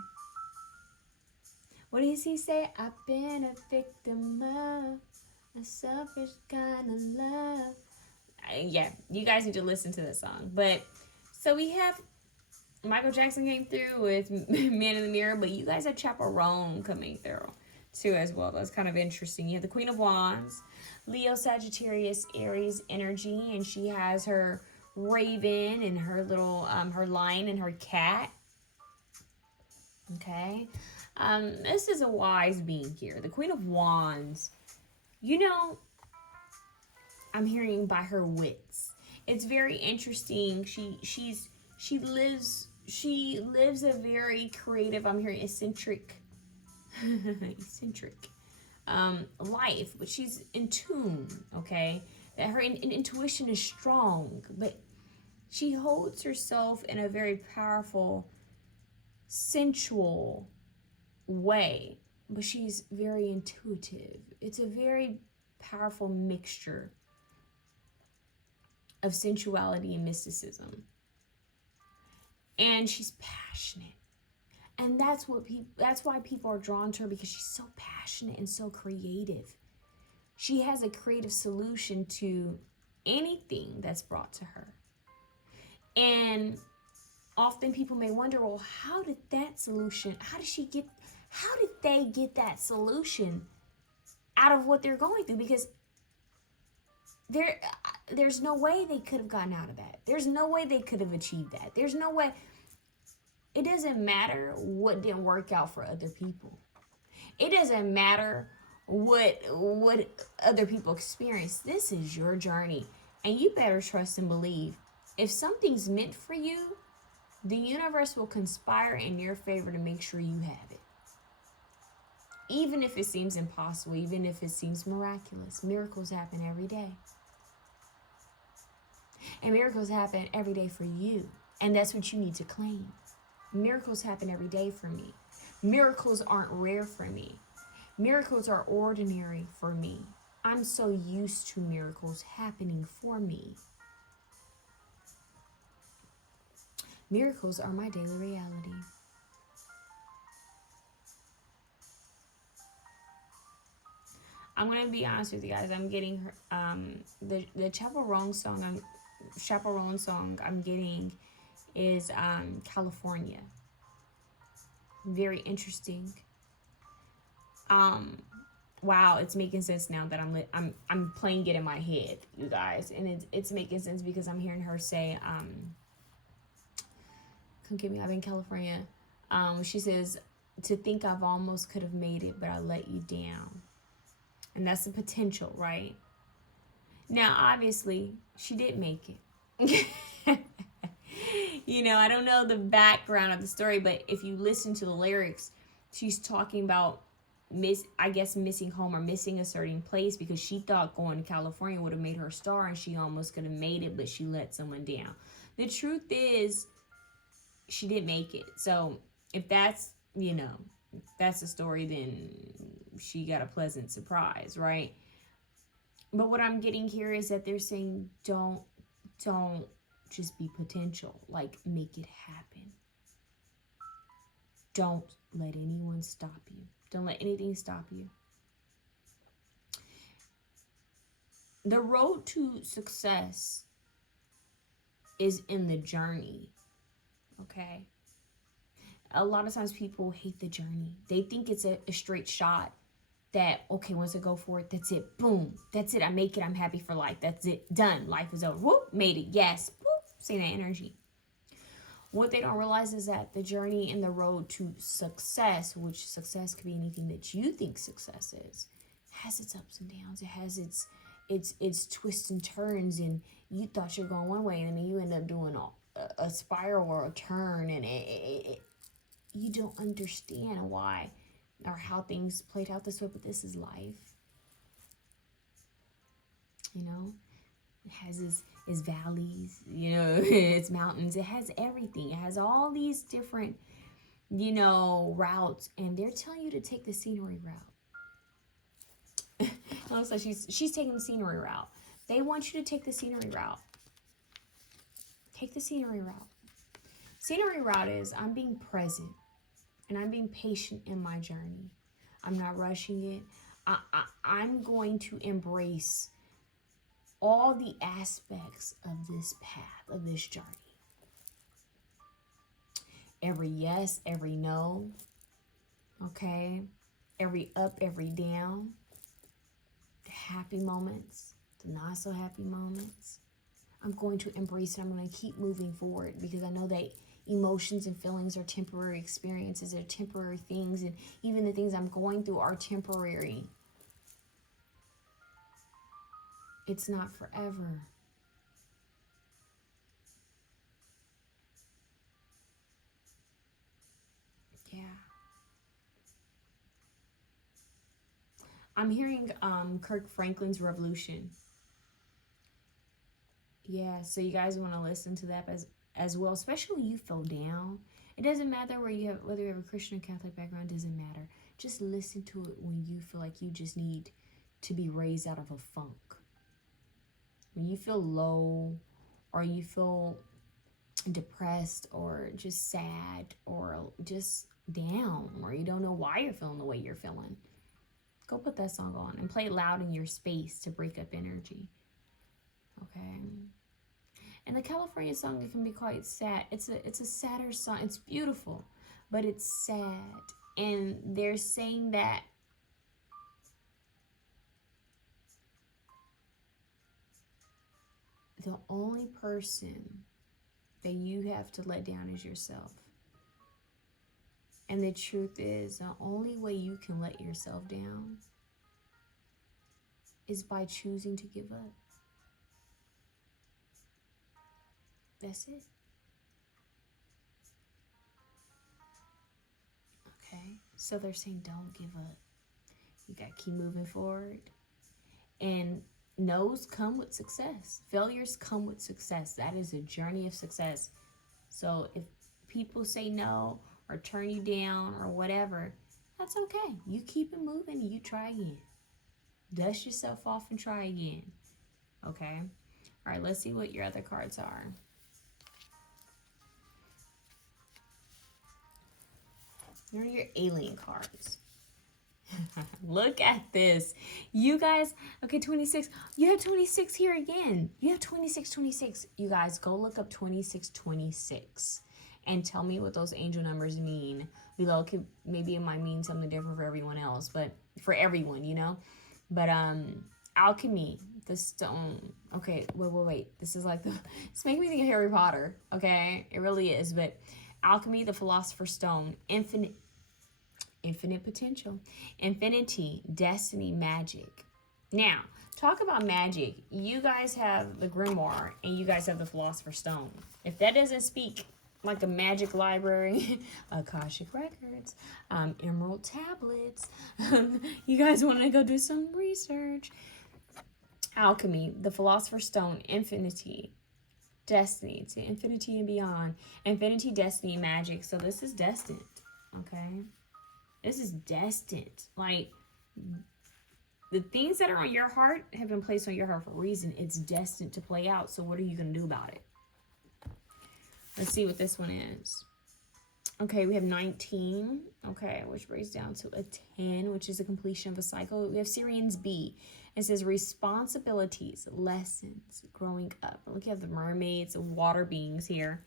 What does he say? I've been a victim of a selfish kind of love. Yeah, you guys need to listen to this song. But so we have Michael Jackson came through with Man in the Mirror, but you guys have Chaperone coming through too as well. That's kind of interesting. You have the Queen of Wands, Leo, Sagittarius, Aries energy, and she has her raven and her little her lion and her cat. Okay, this is a wise being here. The Queen of Wands, I'm hearing by her wits. It's very interesting. She lives a very creative, I'm hearing eccentric life, but she's in tune, okay? That her intuition is strong, but she holds herself in a very powerful, sensual way, but she's very intuitive. It's a very powerful mixture of sensuality and mysticism. And she's passionate. And that's why people are drawn to her, because she's so passionate and so creative. She has a creative solution to anything that's brought to her. And often people may wonder, well, how did they get that solution out of what they're going through? Because there's no way they could have gotten out of that. There's no way they could have achieved that. There's no way. It doesn't matter what didn't work out for other people. It doesn't matter what other people experienced. This is your journey, and you better trust and believe. If something's meant for you, the universe will conspire in your favor to make sure you have it. Even if it seems impossible, even if it seems miraculous, miracles happen every day. And miracles happen every day for you. And that's what you need to claim. Miracles happen every day for me. Miracles aren't rare for me. Miracles are ordinary for me. I'm so used to miracles happening for me. Miracles are my daily reality. I'm gonna be honest with you guys. I'm getting the Chaperone song I'm getting is California. Very interesting. Wow, it's making sense now that I'm playing it in my head, you guys, and it's making sense because I'm hearing her say come get me, I'm in California. She says, to think I've almost could have made it, but I let you down. And that's the potential, right? Now, obviously, she did make it. You know, I don't know the background of the story, but if you listen to the lyrics, she's talking about missing home or missing a certain place because she thought going to California would have made her a star and she almost could have made it, but she let someone down. The truth is, she did make it. So if that's, you know, that's the story, then she got a pleasant surprise, right? But what I'm getting here is that they're saying don't just be potential, like make it happen. Don't let anyone stop you. Don't let anything stop you. The road to success is in the journey, okay? A lot of times people hate the journey. They think it's a straight shot that, okay, once I go for it, that's it. Boom. That's it. I make it. I'm happy for life. That's it. Done. Life is over. Whoop. Made it. Yes. Whoop. See that energy. What they don't realize is that the journey and the road to success, which success could be anything that you think success is, has its ups and downs. It has its twists and turns, and you thought you're going one way, and then you end up doing a spiral or a turn, and you don't understand why or how things played out this way, but this is life. You know, it has its valleys, you know, its mountains, it has everything. It has all these different, you know, routes, and they're telling you to take the scenery route. So she's taking the scenery route. They want you to take the scenery route. Take the scenery route. Scenery route is I'm being present and I'm being patient in my journey. I'm not rushing it. I'm going to embrace all the aspects of this path, of this journey. Every yes, every no, okay? Every up, every down. The happy moments, the not so happy moments. I'm going to embrace it. I'm going to keep moving forward because I know that emotions and feelings are temporary experiences, they're temporary things, and even the things I'm going through are temporary. It's not forever. Yeah. I'm hearing Kirk Franklin's Revolution. Yeah, so you guys want to listen to that as well, especially when you feel down. It doesn't matter whether you have a Christian or Catholic background, doesn't matter. Just listen to it when you feel like you just need to be raised out of a funk. When you feel low or you feel depressed or just sad or just down or you don't know why you're feeling the way you're feeling, go put that song on and play it loud in your space to break up energy. Okay. And the California song, it can be quite sad. It's a sadder song. It's beautiful, but it's sad. And they're saying that the only person that you have to let down is yourself. And the truth is, the only way you can let yourself down is by choosing to give up. That's it. Okay? So they're saying don't give up. You got to keep moving forward. And no's come with success. Failures come with success. That is a journey of success. So if people say no or turn you down or whatever, that's okay. You keep it moving and you try again. Dust yourself off and try again. Okay? All right, let's see what your other cards are. Here are your alien cards. Look at this. You guys, okay, 26. You have 26 here again. You have 26, 26. You guys, go look up 26, 26 and tell me what those angel numbers mean below. Maybe it might mean something different for everyone else, but for everyone, you know. But alchemy, the stone. Okay, wait. This is like it's making me think of Harry Potter. Okay, it really is. But alchemy, the philosopher's stone, infinite potential, infinity, destiny, magic. Now, talk about magic. You guys have the grimoire and you guys have the philosopher's stone. If that doesn't speak like a magic library, Akashic records, emerald tablets, you guys want to go do some research. Alchemy, the philosopher's stone, infinity, destiny, to infinity and beyond, infinity, destiny, magic. So this is destined. Okay, this is destined. Like, the things that are on your heart have been placed on your heart for a reason. It's destined to play out. So what are you going to do about it? Let's see what this one is. Okay, we have 19. Okay, which breaks down to a 10, which is the completion of a cycle. We have Sirian's B. It says responsibilities, lessons, growing up. Look at the mermaids, water beings here.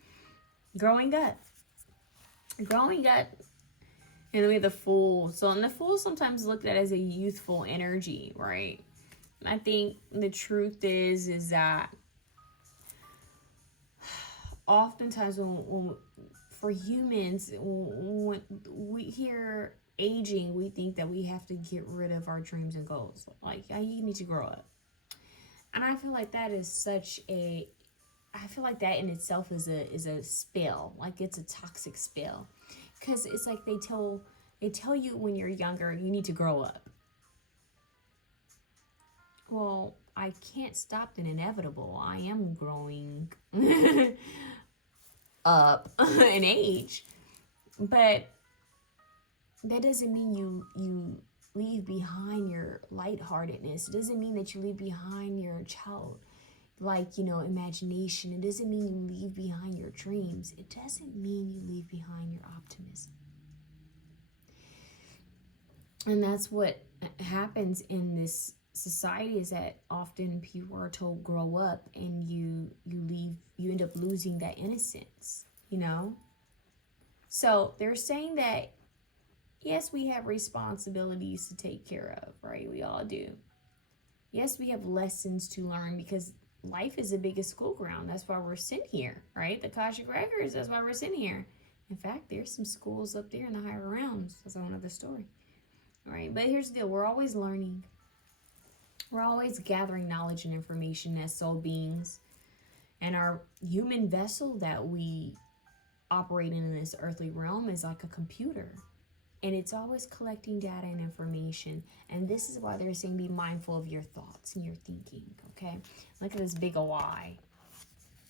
Growing up. Growing up. And then we have the Fool. So, and the Fool is sometimes looked at as a youthful energy, right? I think the truth is that oftentimes when for humans, when we hear aging, we think that we have to get rid of our dreams and goals. Like, you need to grow up. And I feel like that is I feel like that in itself is a spell. Like, it's a toxic spell. Because it's like they tell you when you're younger, you need to grow up. Well, I can't stop the inevitable. I am growing up in age. But that doesn't mean you leave behind your lightheartedness. It doesn't mean that you leave behind your imagination. It doesn't mean you leave behind your dreams. It doesn't mean you leave behind your optimism. And that's what happens in this society, is that often people are told grow up, and you end up losing that innocence, you know? So they're saying that, yes, we have responsibilities to take care of, right? We all do. Yes, we have lessons to learn, because life is the biggest school ground. That's why we're sitting here, right? The Akashic Records, that's why we're sitting here. In fact, there's some schools up there in the higher realms. That's another story. All right, but here's the deal. We're always learning. We're always gathering knowledge and information as soul beings. And our human vessel that we operate in this earthly realm is like a computer. And it's always collecting data and information. And this is why they're saying be mindful of your thoughts and your thinking, okay? Look at this big eye.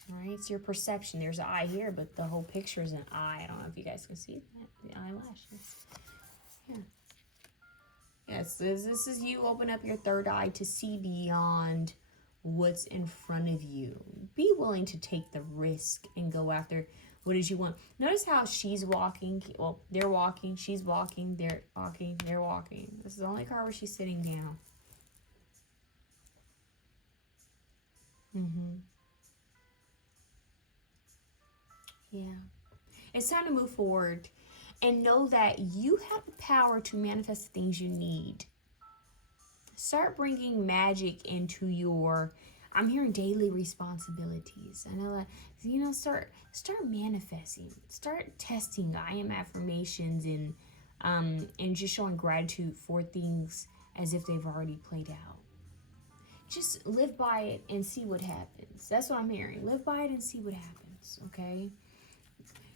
All right, it's your perception. There's an eye here, but the whole picture is an eye. I don't know if you guys can see that. The eyelashes. Yeah. Yes, this is you open up your third eye to see beyond what's in front of you. Be willing to take the risk and go after what is you want. Notice how she's walking. Well, they're walking. She's walking. They're walking. They're walking. This is the only car where she's sitting down. Yeah. It's time to move forward and know that you have the power to manifest the things you need. Start bringing magic into your, I'm hearing daily responsibilities. I know that, start manifesting. Start testing I am affirmations and just showing gratitude for things as if they've already played out. Just live by it and see what happens. That's what I'm hearing. Live by it and see what happens, okay?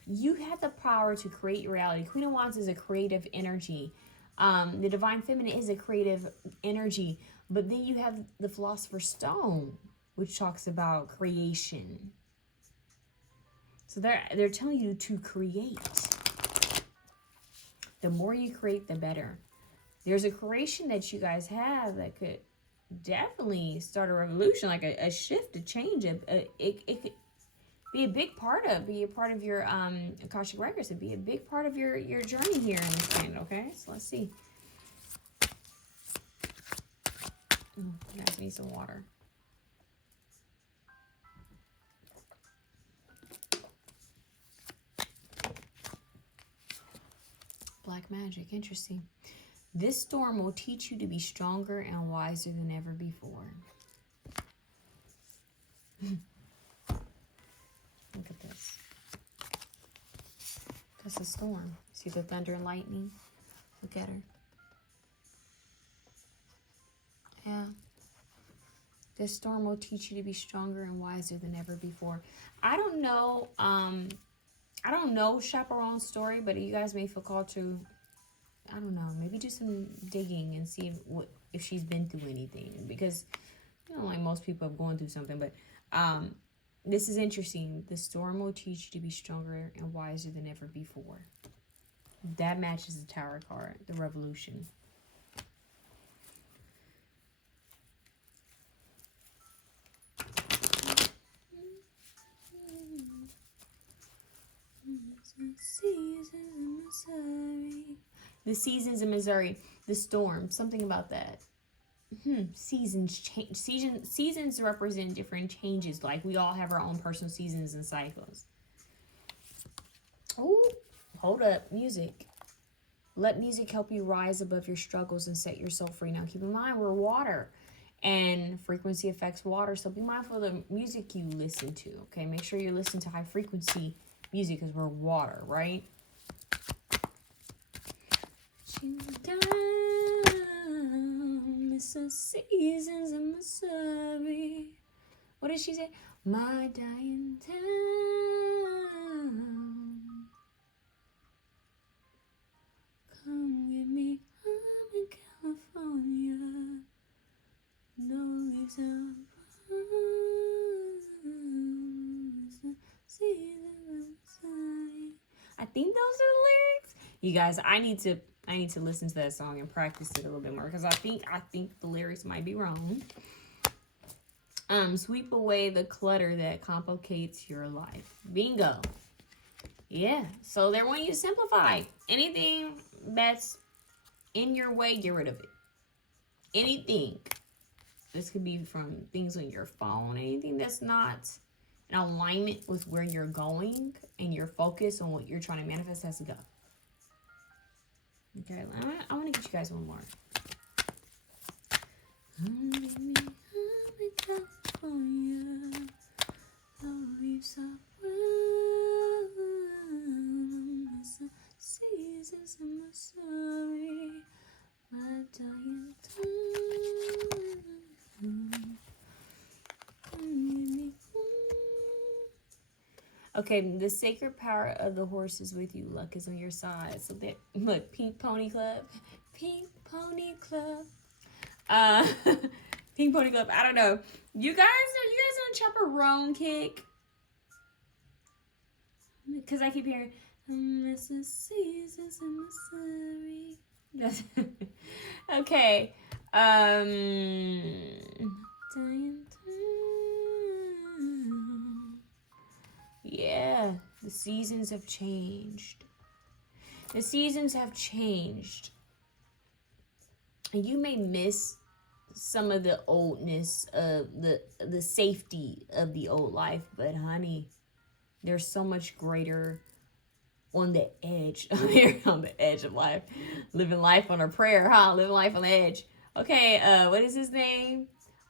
You have the power to create your reality. Queen of Wands is a creative energy. The divine feminine is a creative energy. But then you have the Philosopher's Stone, which talks about creation. So they're telling you to create. The more you create, the better. There's a creation that you guys have that could definitely start a revolution, like a shift, a change. It could be a big part of, your Akashic Records. It'd be a big part of your journey here in this land, okay? So let's see. You guys need some water. Black magic, interesting. This storm will teach you to be stronger and wiser than ever before. Look at this. That's a storm. See the thunder and lightning? Look at her. Yeah. This storm will teach you to be stronger and wiser than ever before. I don't know Chaperone's story, but you guys may feel called to, I don't know, maybe do some digging and see if she's been through anything, because like most people have gone through something. But this is interesting. The storm will teach you to be stronger and wiser than ever before. That matches the Tower card, the Revolution. The seasons in Missouri. The storm. Something about that. Seasons change. Seasons represent different changes. Like we all have our own personal seasons and cycles. Oh, hold up. Music. Let music help you rise above your struggles and set yourself free. Now keep in mind, we're water. And frequency affects water. So be mindful of the music you listen to. Okay, make sure you listen to high frequency music because we're water, right? Down, it's the seasons in Missouri. What did she say? My dying town. Come with me, I'm in California. No leaves out. I think those are the lyrics. You guys, I need to listen to that song and practice it a little bit more, because I think the lyrics might be wrong. Sweep away the clutter that complicates your life. Bingo. Yeah. So they're wanting you to simplify. Anything that's in your way, get rid of it. Anything. This could be from things on your phone. Anything that's not in alignment with where you're going and your focus on what you're trying to manifest has to go. Okay, I want to get you guys one more. Okay, the sacred power of the horse is with you. Luck is on your side. So that, look, Pink Pony Club. Pink Pony Club. Pink Pony Club. I don't know. You guys on Chaperone kick? Because I keep hearing, it's the seasons in Missouri. Okay. Yeah, the seasons have changed. The seasons have changed. And you may miss some of the oldness of the safety of the old life, but honey, there's so much greater on the edge. I'm here on the edge of life. Living life on a prayer, huh? Living life on the edge. Okay, what is his name?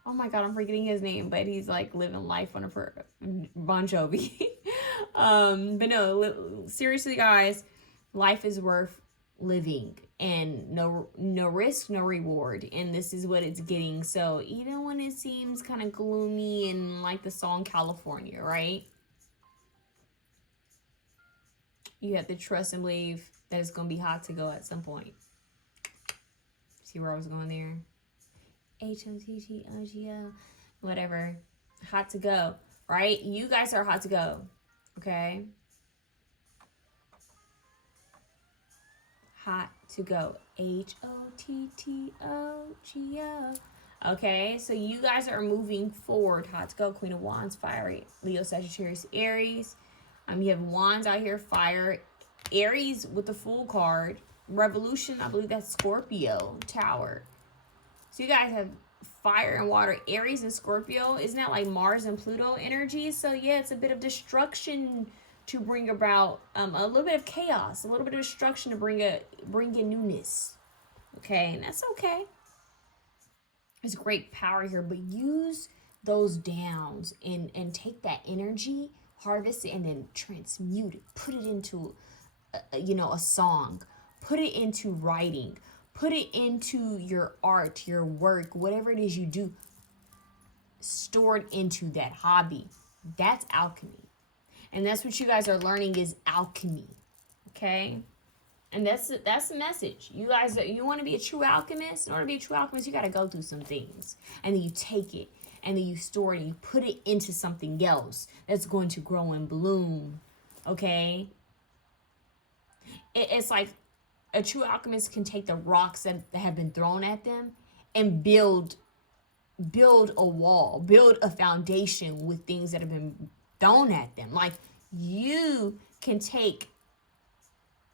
Oh my God, I'm forgetting his name, but he's like living life on a prayer. Bon Jovi. But no, seriously, guys, life is worth living, and no risk, no reward, and this is what it's getting. So even when it seems kind of gloomy and like the song California, right? You have to trust and believe that it's going to be hot to go at some point. See where I was going there? HOTGOGO. Whatever. Hot to go. Right? You guys are hot to go. Okay? Hot to go. HOTTOGO. Okay, so you guys are moving forward. Hot to go. Queen of Wands, fire. Leo, Sagittarius, Aries. You have Wands out here, fire. Aries with the Fool card. Revolution, I believe that's Scorpio, Tower. So you guys have fire and water. Aries and Scorpio. Isn't that like Mars and Pluto energy? So yeah, it's a bit of destruction to bring about a little bit of chaos, a little bit of destruction to bring in newness. Okay, and that's okay. There's great power here, but use those downs and take that energy, harvest it, and then transmute it. Put it into a song. Put it into writing. Put it into your art, your work, whatever it is you do. Store it into that hobby. That's alchemy. And that's what you guys are learning is alchemy. Okay? And that's the message. You guys, you want to be a true alchemist? In order to be a true alchemist, you got to go through some things. And then you take it. And then you store it. And you put it into something else that's going to grow and bloom. Okay? It's like a true alchemist can take the rocks that have been thrown at them and build a wall, build a foundation with things that have been thrown at them. Like you can take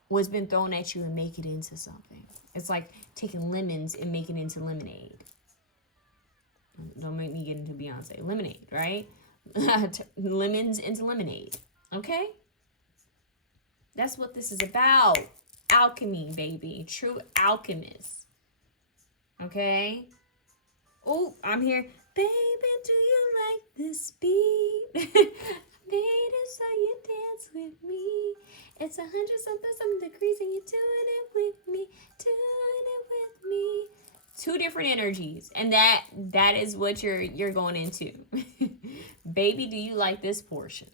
what's been thrown at you and make it into something. It's like taking lemons and making it into lemonade. Don't make me get into Beyonce. Lemonade, right? Lemons into lemonade. Okay? That's what this is about. Alchemy, baby. True alchemist. Okay? Oh, I'm here. Baby, do you like this beat? Made it so you dance with me. It's 100-something degrees and you're doing it with me. Doing it with me. Two different energies. And that is what you're going into. Baby, do you like this portion?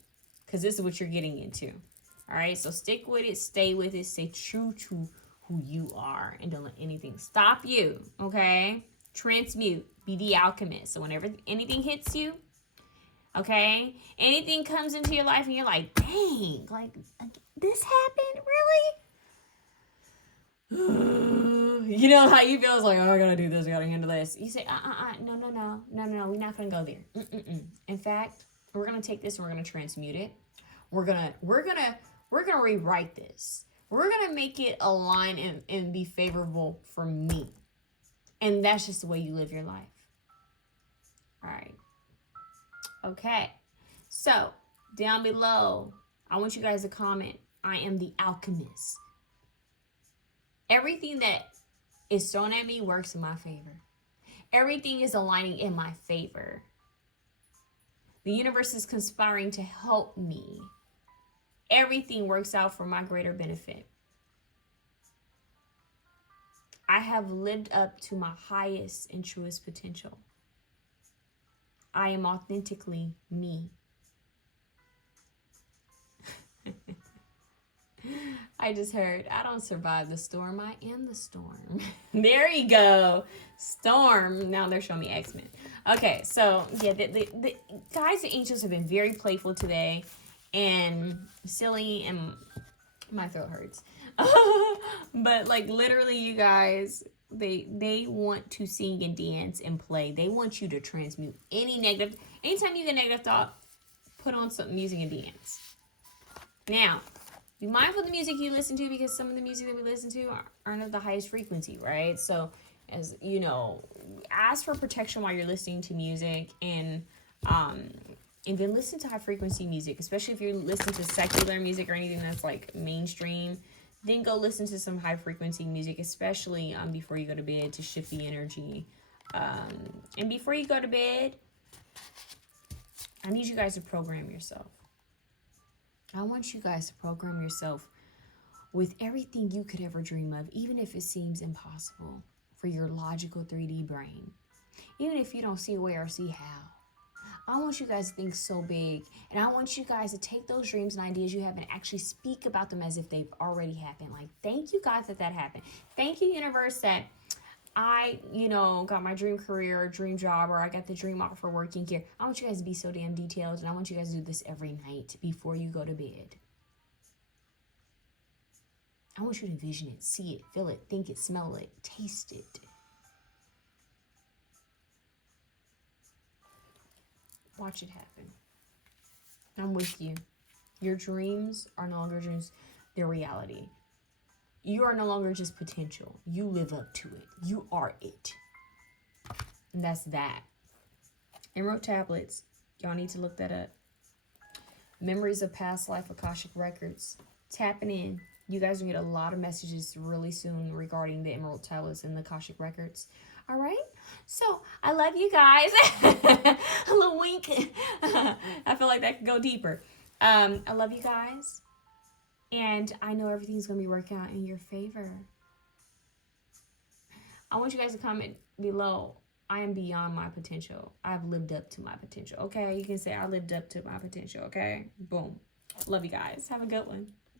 Because this is what you're getting into. All right, so stick with it, stay with it, stay true to who you are, and don't let anything stop you, okay? Transmute, be the alchemist. So whenever anything hits you, okay, anything comes into your life and you're like, dang, like this happened, really? You know how you feel? It's like, oh, I gotta do this, I gotta handle this. You say, no, we're not gonna go there. In fact, we're gonna take this and we're gonna transmute it. We're gonna rewrite this. We're gonna make it align and be favorable for me. And that's just the way you live your life. All right. Okay. So down below, I want you guys to comment, I am the alchemist. Everything that is thrown at me works in my favor. Everything is aligning in my favor. The universe is conspiring to help me. Everything works out for my greater benefit. I have lived up to my highest and truest potential. I am authentically me. I just heard, I don't survive the storm, I am the storm. There you go. Storm. Now they're showing me X-Men. Okay, so yeah, the guys and angels have been very playful today and silly, and my throat hurts. But like literally, you guys, they want to sing and dance and play. They want you to transmute any negative. Anytime you get a negative thought, put on some music and dance. Now, be mindful of the music you listen to, because some of the music that we listen to aren't of the highest frequency, right? So, as you know, ask for protection while you're listening to music, and then listen to high frequency music, especially if you're listening to secular music or anything that's like mainstream. Then go listen to some high frequency music, especially before you go to bed, to shift the energy. And before you go to bed, I need you guys to program yourself. I want you guys to program yourself with everything you could ever dream of, even if it seems impossible for your logical 3D brain. Even if you don't see a way or see how. I want you guys to think so big, and I want you guys to take those dreams and ideas you have and actually speak about them as if they've already happened. Like, thank you, God, that happened. Thank you, universe, that I, got my dream career, dream job, or I got the dream offer working here. I want you guys to be so damn detailed, and I want you guys to do this every night before you go to bed. I want you to envision it, see it, feel it, think it, smell it, taste it. Watch it happen. I'm with you. Your dreams are no longer dreams, they're reality. You are no longer just potential. You live up to it. You are it. And that's that. Emerald tablets. Y'all need to look that up. Memories of past life Akashic records. Tapping in. You guys will get a lot of messages really soon regarding the Emerald tablets and the Akashic records. All right? So, I love you guys. A little wink. I feel like that could go deeper. I love you guys. And I know everything's going to be working out in your favor. I want you guys to comment below. I am beyond my potential. I've lived up to my potential. Okay? You can say I lived up to my potential. Okay? Boom. Love you guys. Have a good one.